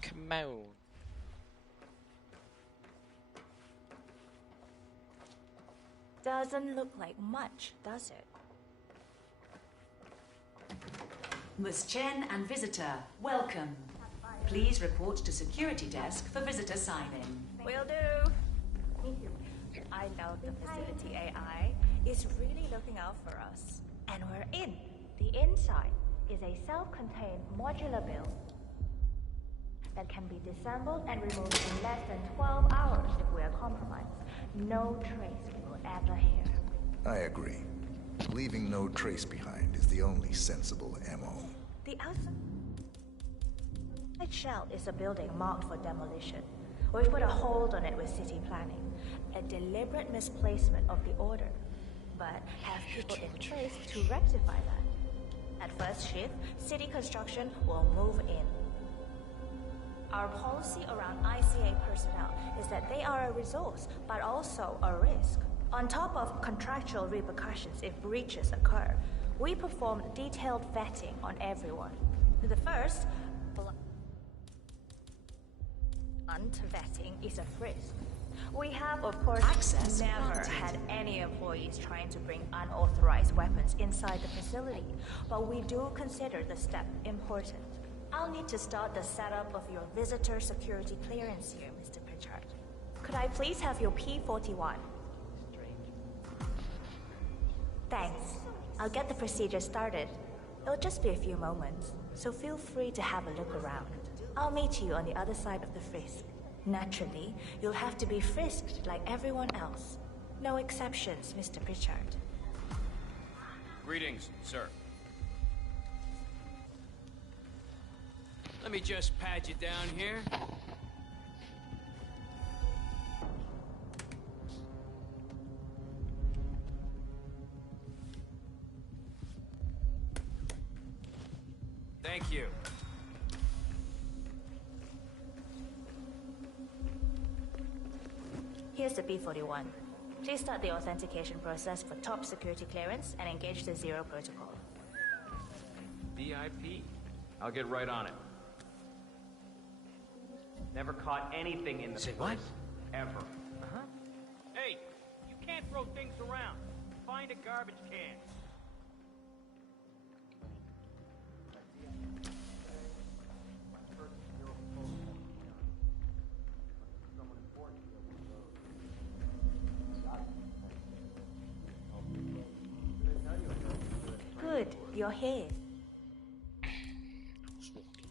Come on. Doesn't look like much, does it? Ms. Chen and visitor, welcome. Please report to security desk for visitor sign-in. Will do. I know the facility AI is really looking out for us. And we're in. The inside is a self-contained modular build that can be disassembled and removed in less than 12 hours if we are compromised. No trace we will ever hear. I agree. Leaving no trace behind is the only sensible MO. The outside shell is a building marked for demolition. We've put a hold on it with city planning. A deliberate misplacement of the order. But have people in place to rectify that. At first shift, city construction will move in. Our policy around ICA personnel is that they are a resource, but also a risk. On top of contractual repercussions if breaches occur, we perform detailed vetting on everyone. The first blunt vetting is a frisk. We have, of course, never had any employees trying to bring unauthorized weapons inside the facility, but we do consider the step important. I'll need to start the setup of your visitor security clearance here, Mr. Pritchard. Could I please have your P-41? Thanks. I'll get the procedure started. It'll just be a few moments, so feel free to have a look around. I'll meet you on the other side of the frisk. Naturally, you'll have to be frisked like everyone else. No exceptions, Mr. Pritchard. Greetings, sir. Let me just pad you down here. Thank you. Here's the P-41. Please start the authentication process for top security clearance and engage the Zero Protocol. VIP. I'll get right on it. Never caught anything in the Say place. what? Ever. Hey, you can't throw things around. Find a garbage can. Good, you're here.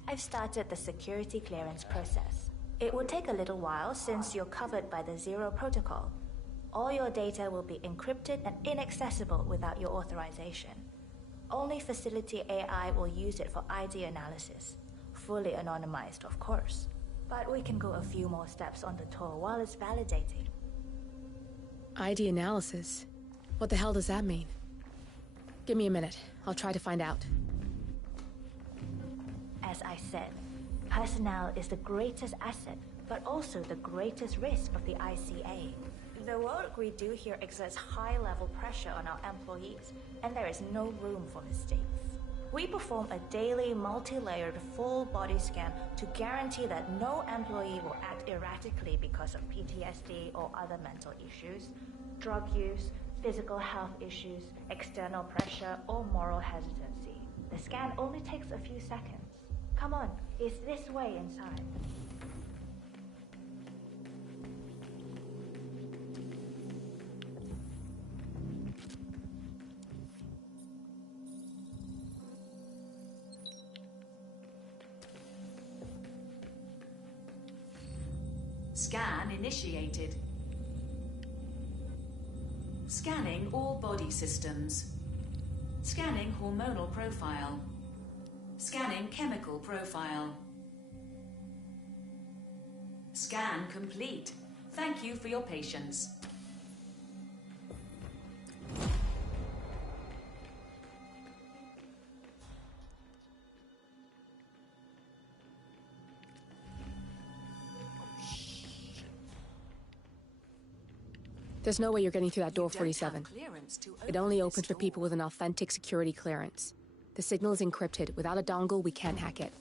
I've started the security clearance process. It will take a little while since you're covered by the Zero Protocol. All your data will be encrypted and inaccessible without your authorization. Only facility AI will use it for ID analysis. Fully anonymized, of course. But we can go a few more steps on the tour while it's validating. ID analysis? What the hell does that mean? Give me a minute. I'll try to find out. As I said, personnel is the greatest asset, but also the greatest risk of the ICA. The work we do here exerts high-level pressure on our employees, and there is no room for mistakes. We perform a daily, multi-layered, full-body scan to guarantee that no employee will act erratically because of PTSD or other mental issues, drug use, physical health issues, external pressure, or moral hesitancy. The scan only takes a few seconds. Come on, it's this way inside. Scan initiated. Scanning all body systems. Scanning hormonal profile. Scanning chemical profile. Scan complete. Thank you for your patience. There's no way you're getting through that door 47. It only opens for people with an authentic security clearance. The signal is encrypted. Without a dongle, we can't hack it.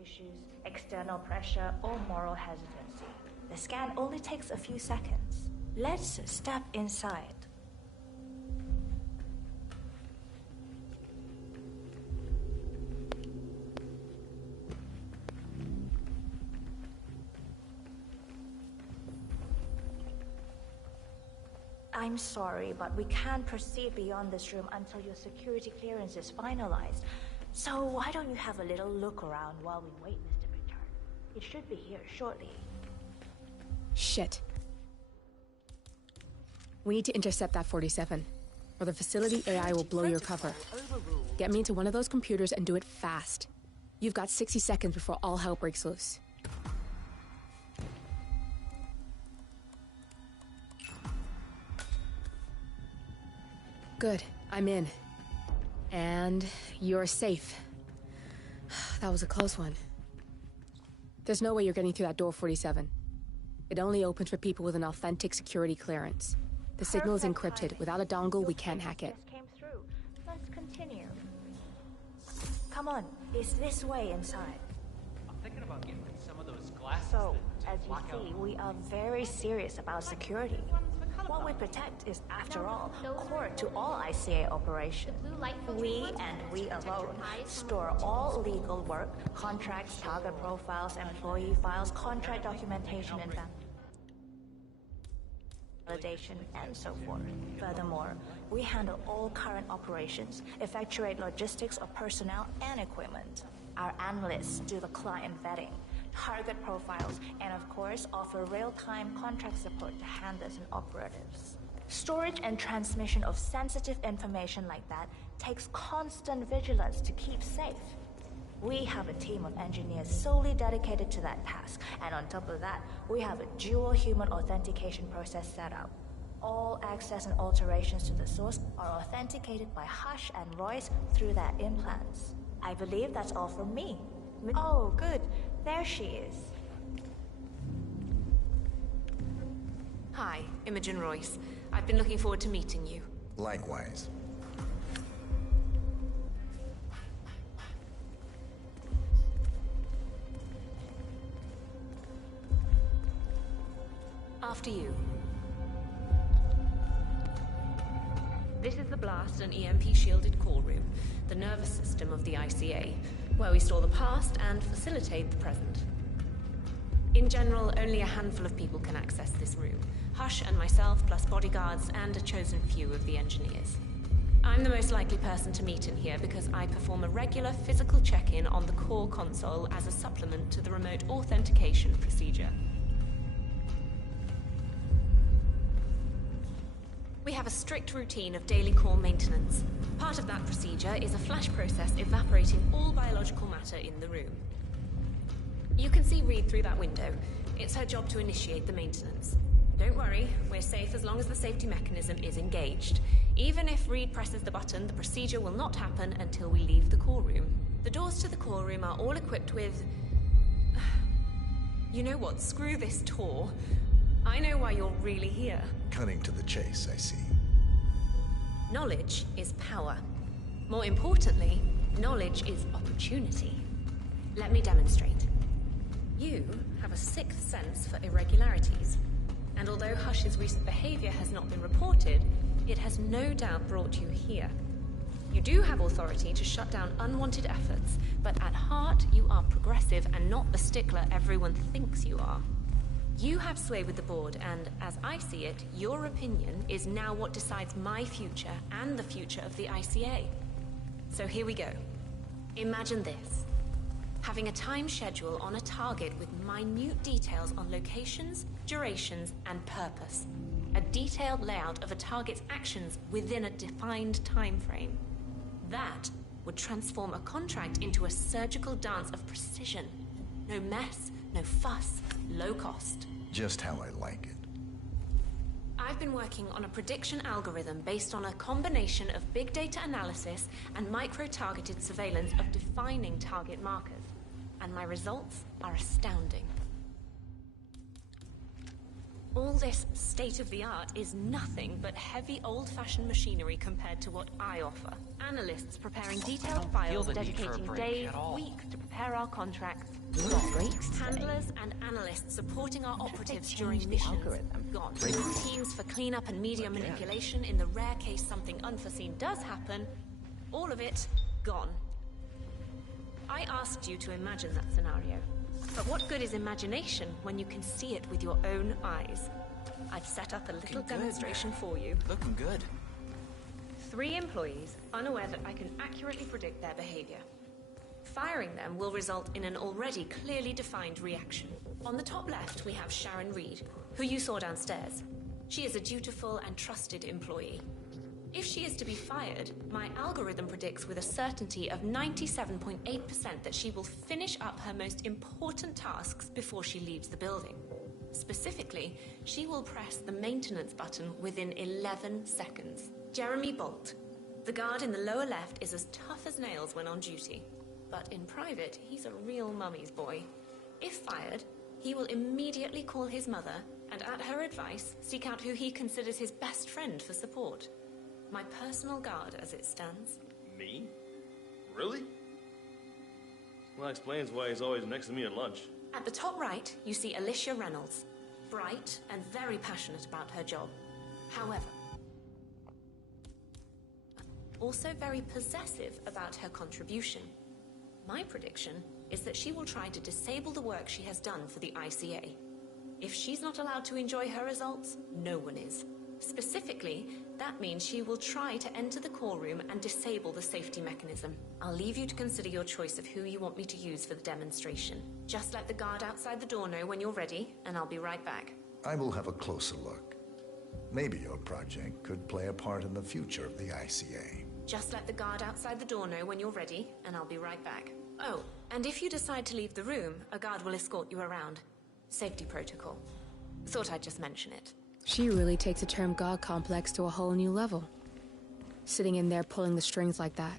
issues, external pressure, or moral hesitancy. The scan only takes a few seconds. Let's step inside. I'm sorry, but we can't proceed beyond this room until your security clearance is finalized. So why don't you have a little look around while we wait, Mr. Pritchard? It should be here shortly. Shit. We need to intercept that 47, or the facility AI will blow your cover. Get me into one of those computers and do it fast. You've got 60 seconds before all hell breaks loose. Good. I'm in. And you're safe. That was a close one. There's no way you're getting through that door 47. It only opens for people with an authentic security clearance. The signal is encrypted. Without a dongle, we can't hack it. Came through. Let's continue. Come on, it's this way inside. I'm thinking about getting some of those glasses. So, as you see, we are very serious about security. What we protect is, after all, core to all ICA operations. We, and we alone, store all legal work, contracts, target profiles, employee files, contract documentation, and validation, and so forth. Furthermore, we handle all current operations, effectuate logistics of personnel and equipment. Our analysts do the client vetting, target profiles, and of course offer real-time contract support to handlers and operatives. Storage and transmission of sensitive information like that takes constant vigilance to keep safe. We have a team of engineers solely dedicated to that task, and on top of that, we have a dual human authentication process set up. All access and alterations to the source are authenticated by Hush and Royce through their implants. I believe that's all from me. Oh, good. There she is. Hi, Imogen Royce. I've been looking forward to meeting you. Likewise. After you. This is the blast and EMP-shielded call room, the nervous system of the ICA, where we store the past and facilitate the present. In general, only a handful of people can access this room. Hush and myself, plus bodyguards and a chosen few of the engineers. I'm the most likely person to meet in here because I perform a regular physical check-in on the core console as a supplement to the remote authentication procedure. We have a strict routine of daily core maintenance. Part of that procedure is a flash process evaporating all biological matter in the room. You can see Reed through that window. It's her job to initiate the maintenance. Don't worry, we're safe as long as the safety mechanism is engaged. Even if Reed presses the button, the procedure will not happen until we leave the core room. The doors to the core room are all equipped with... You know what? Screw this tour. I know why you're really here. Cutting to the chase, I see. Knowledge is power. More importantly, knowledge is opportunity. Let me demonstrate. You have a sixth sense for irregularities. And although Hush's recent behavior has not been reported, it has no doubt brought you here. You do have authority to shut down unwanted efforts, but at heart you are progressive and not the stickler everyone thinks you are. You have sway with the board, and as I see it, your opinion is now what decides my future and the future of the ICA. So here we go. Imagine this. Having a time schedule on a target with minute details on locations, durations, and purpose. A detailed layout of a target's actions within a defined time frame. That would transform a contract into a surgical dance of precision. No mess, no fuss, low cost. Just how I like it. I've been working on a prediction algorithm based on a combination of big data analysis and micro-targeted surveillance of defining target markers. And my results are astounding. All this state-of-the-art is nothing but heavy old-fashioned machinery compared to what I offer. Analysts preparing detailed files, dedicating days, weeks to prepare our contracts. Handlers and analysts supporting our operatives during missions. Gone. Teams for cleanup and media manipulation in the rare case something unforeseen does happen. All of it, gone. I asked you to imagine that scenario. But what good is imagination when you can see it with your own eyes? I've set up a little demonstration for you. Looking good. 3 employees, unaware that I can accurately predict their behavior. Firing them will result in an already clearly defined reaction. On the top left, we have Sharon Reed, who you saw downstairs. She is a dutiful and trusted employee. If she is to be fired, my algorithm predicts with a certainty of 97.8% that she will finish up her most important tasks before she leaves the building. Specifically, she will press the maintenance button within 11 seconds. Jeremy Bolt. The guard in the lower left is as tough as nails when on duty. But in private, he's a real mummy's boy. If fired, he will immediately call his mother and, at her advice, seek out who he considers his best friend for support. My personal guard, as it stands. Me? Really? Well, that explains why he's always next to me at lunch. At the top right, you see Alicia Reynolds. Bright and very passionate about her job. However, also very possessive about her contribution. My prediction is that she will try to disable the work she has done for the ICA. If she's not allowed to enjoy her results, no one is. Specifically, that means she will try to enter the core room and disable the safety mechanism. I'll leave you to consider your choice of who you want me to use for the demonstration. Just let the guard outside the door know when you're ready, and I'll be right back. I will have a closer look. Maybe your project could play a part in the future of the ICA. Just let the guard outside the door know when you're ready, and I'll be right back. Oh, and if you decide to leave the room, a guard will escort you around. Safety protocol. Thought I'd just mention it. She really takes the term God complex to a whole new level. Sitting in there pulling the strings like that.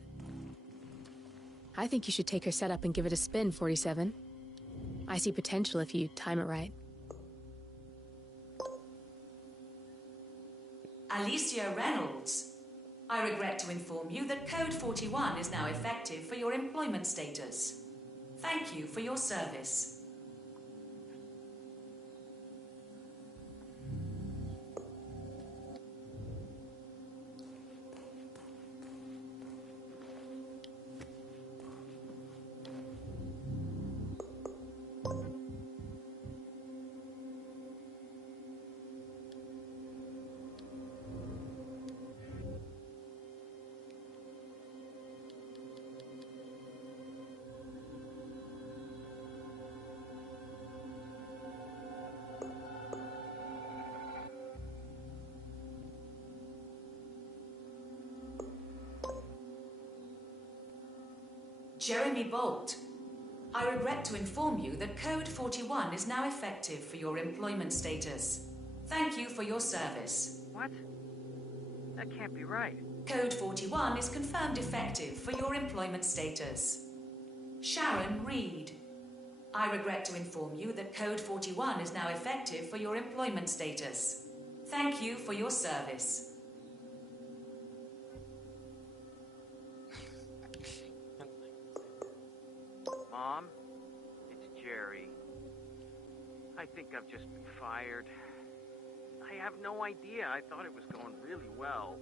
I think you should take her setup and give it a spin, 47. I see potential if you time it right. Alicia Reynolds. I regret to inform you that Code 41 is now effective for your employment status. Thank you for your service. Jeremy Bolt. I regret to inform you that Code 41 is now effective for your employment status. Thank you for your service. What? That can't be right. Code 41 is confirmed effective for your employment status. Sharon Reed. I regret to inform you that Code 41 is now effective for your employment status. Thank you for your service. Mom, it's Jerry. I think I've just been fired. I have no idea. I thought it was going really well.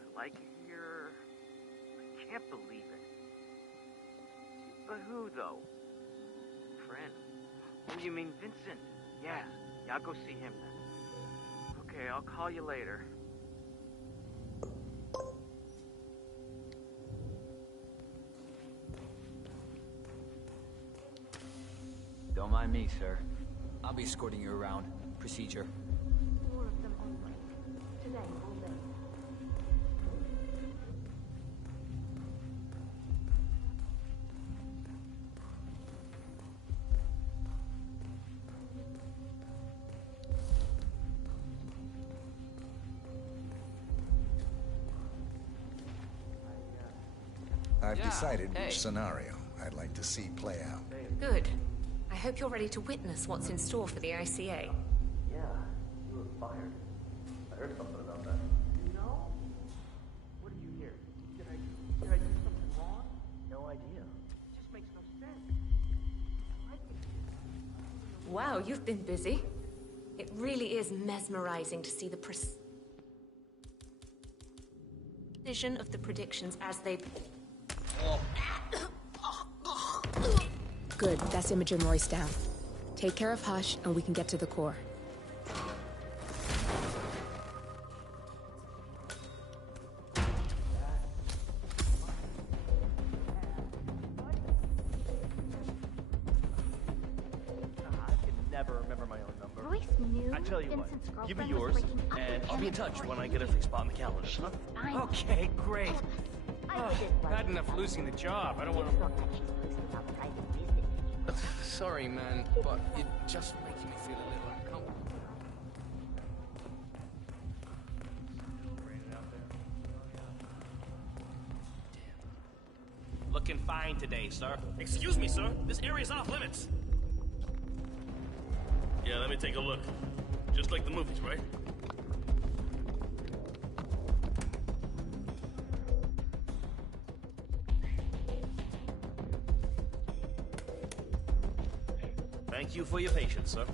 I like it here. I can't believe it. But who, though? Friend. Oh, you mean Vincent? Yeah, I'll go see him then. Okay, I'll call you later. Don't mind me, sir. I'll be escorting you around. Procedure. All of them only. Today, all day. I've decided which scenario I'd like to see play out. Good. I hope you're ready to witness what's in store for the ICA. Yeah, fired. I heard something about that. You know? What did you hear? Did I do something wrong? No idea. It just makes no sense. I like it. Wow, you've been busy. It really is mesmerizing to see the precision of the predictions as they... Good, that's Imogen Royce down. Take care of Hush, and we can get to the core. Never remember my own number. Royce knew I tell you what, Vincent's give me girlfriend yours, was breaking up and with I'll be in him. touch when I get a fixed spot on the calendar. Huh? Fine. Okay, great. I did well. Bad enough losing the job. I don't want It's not that she's losing outside the business. Sorry, man, but it just makes me feel a little uncomfortable. Looking fine today, sir. Excuse me, sir. This area's off limits. Yeah, let me take a look. Just like the movies, right? Thank you for your patience, sir.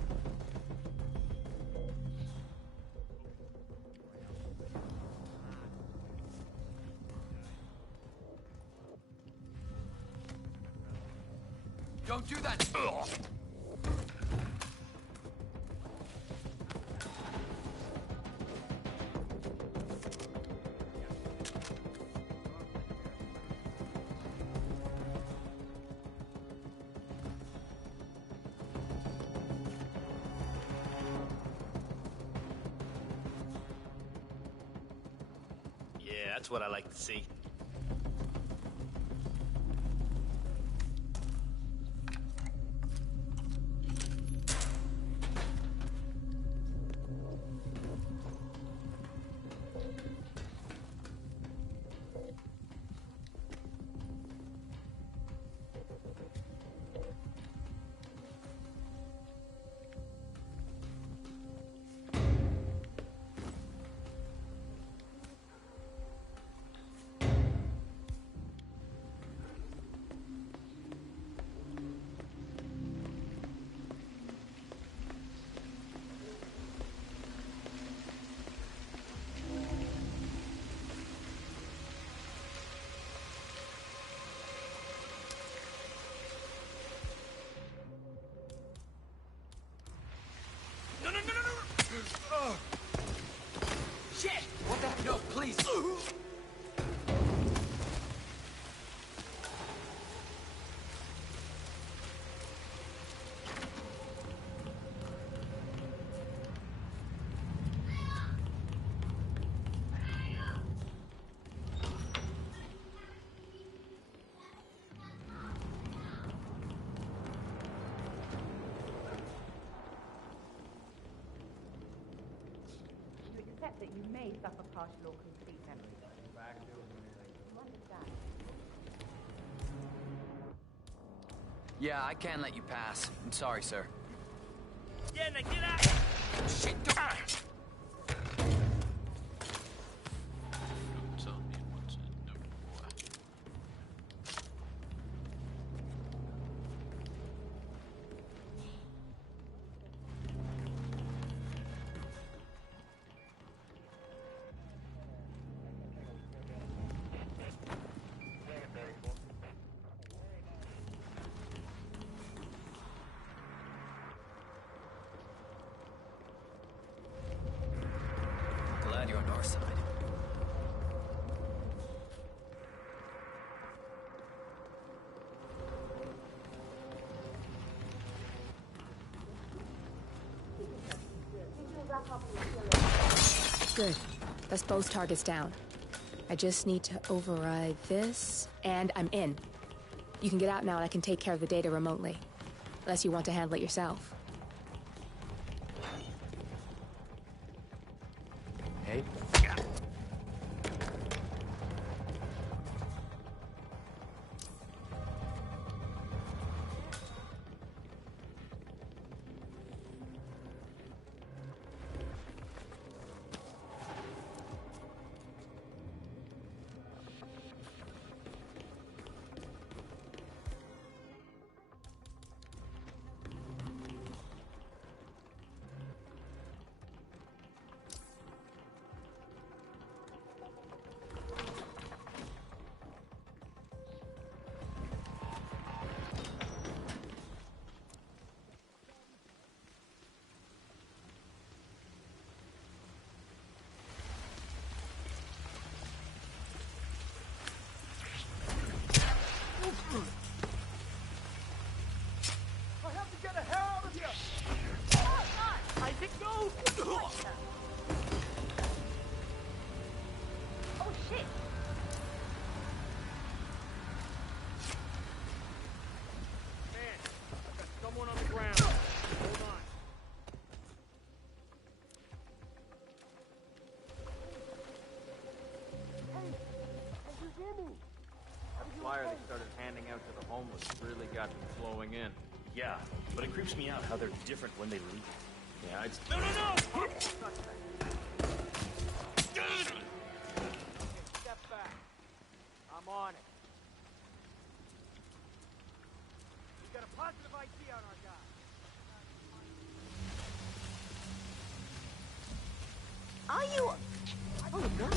Don't do that! Ugh. Yeah, that's what I like to see. Shit! What the? No, please! You accept that you may suffer partial or complete memory loss. You understand? Yeah, I can let you pass. I'm sorry, sir. Yeah, now get out! Shit! Glad you're on our side. Good. That's both targets down. I just need to override this, and I'm in. You can get out now and I can take care of the data remotely. Unless you want to handle it yourself. Hey? homeless really got them flowing in. Yeah, but it creeps me out how they're different when they leave. Yeah, it's... No! Step back. I'm on it. We got a positive ID on our guy. Are you... Oh, no.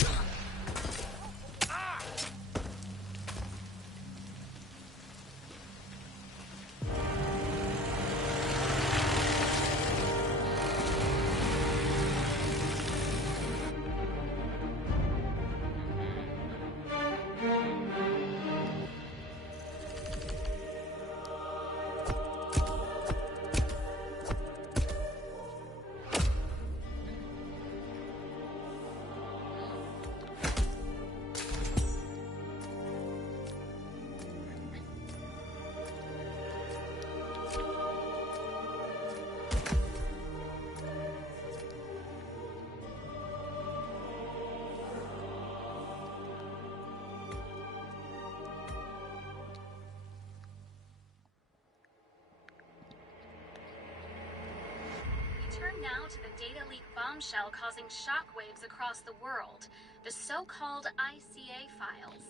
Turn now to the data leak bombshell causing shockwaves across the world, the so-called ICA files.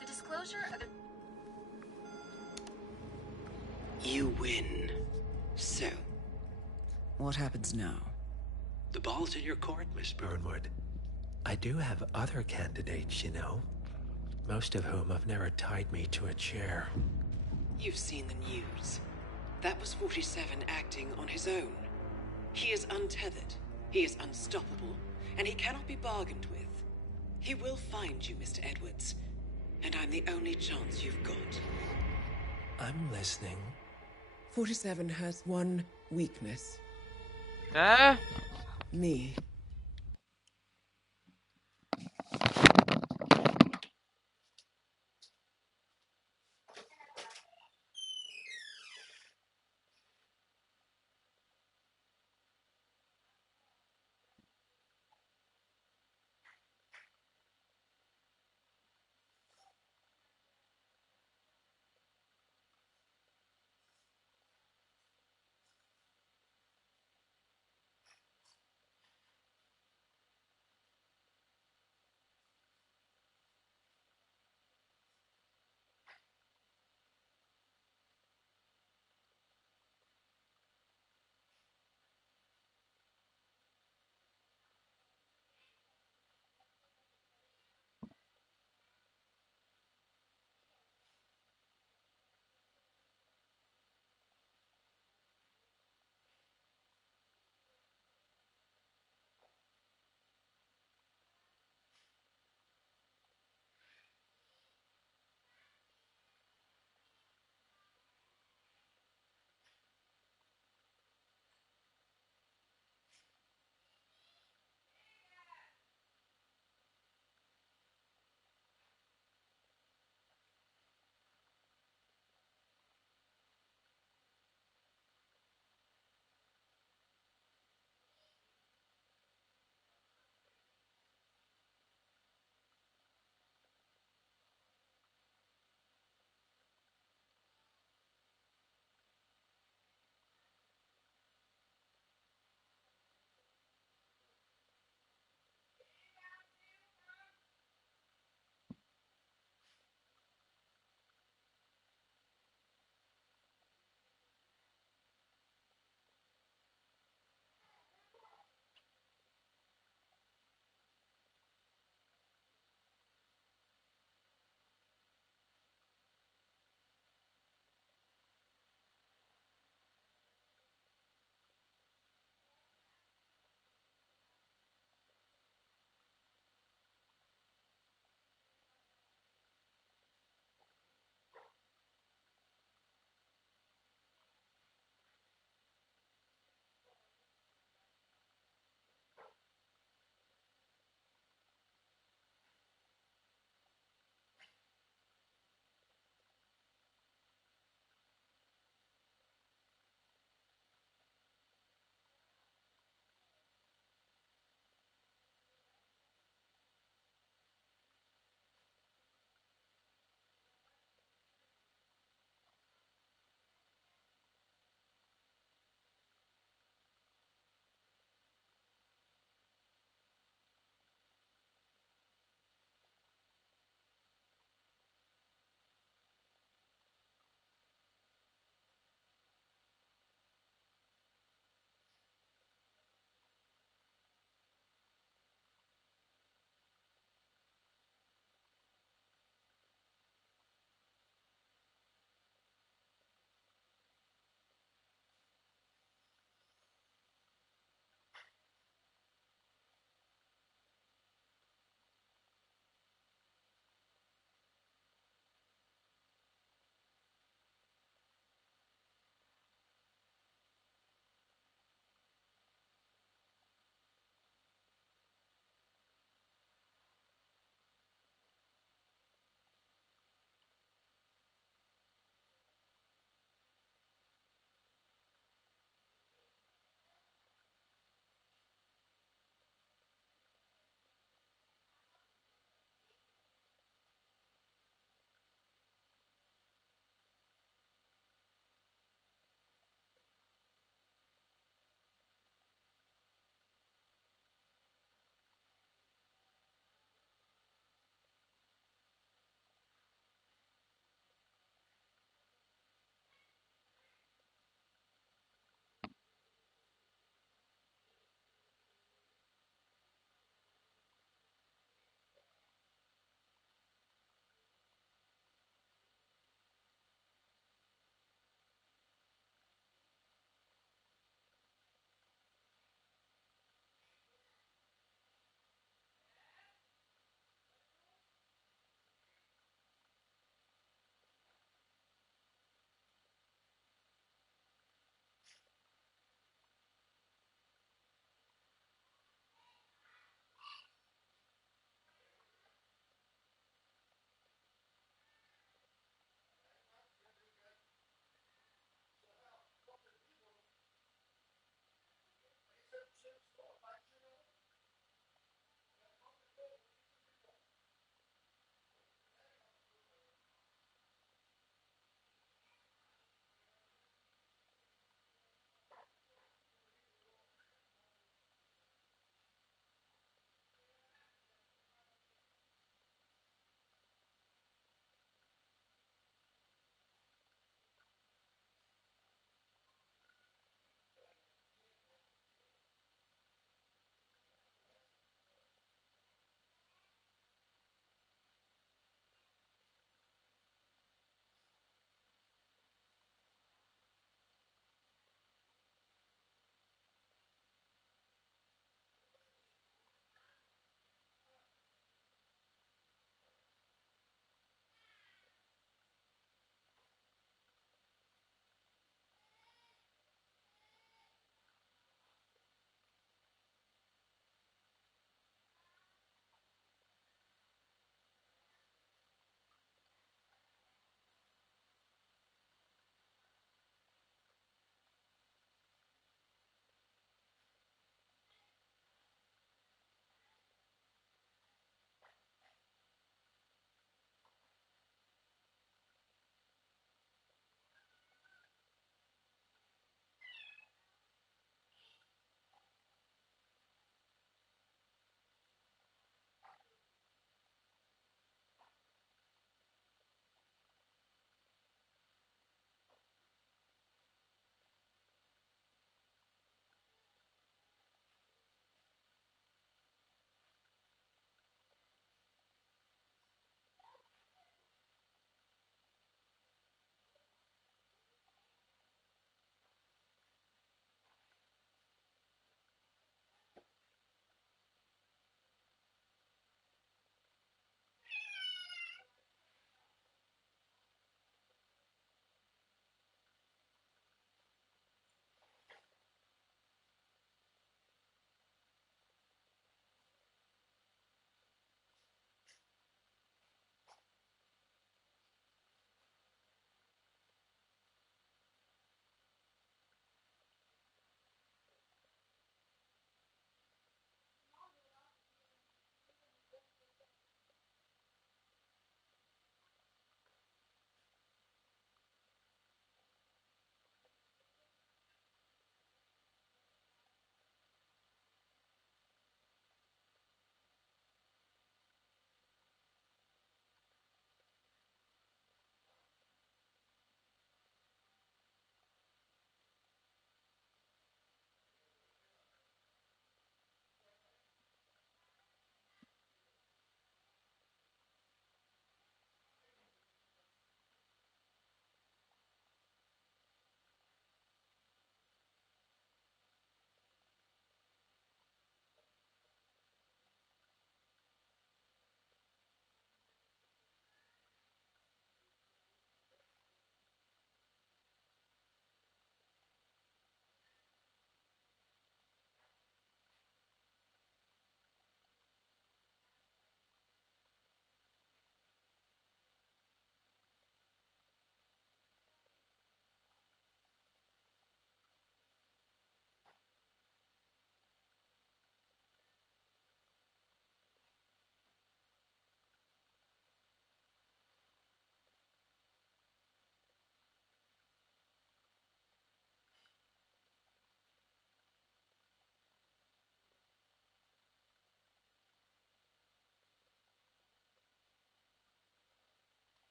The disclosure of the... You win. So, What happens now? the ball's in your court, Miss Burnwood. I do have other candidates, you know. Most of whom have never tied me to a chair. You've seen the news. That was 47 acting on his own. He is untethered, he is unstoppable, and he cannot be bargained with. He will find you, Mr. Edwards, and I'm the only chance you've got. I'm listening. 47 has one weakness. Huh? Me.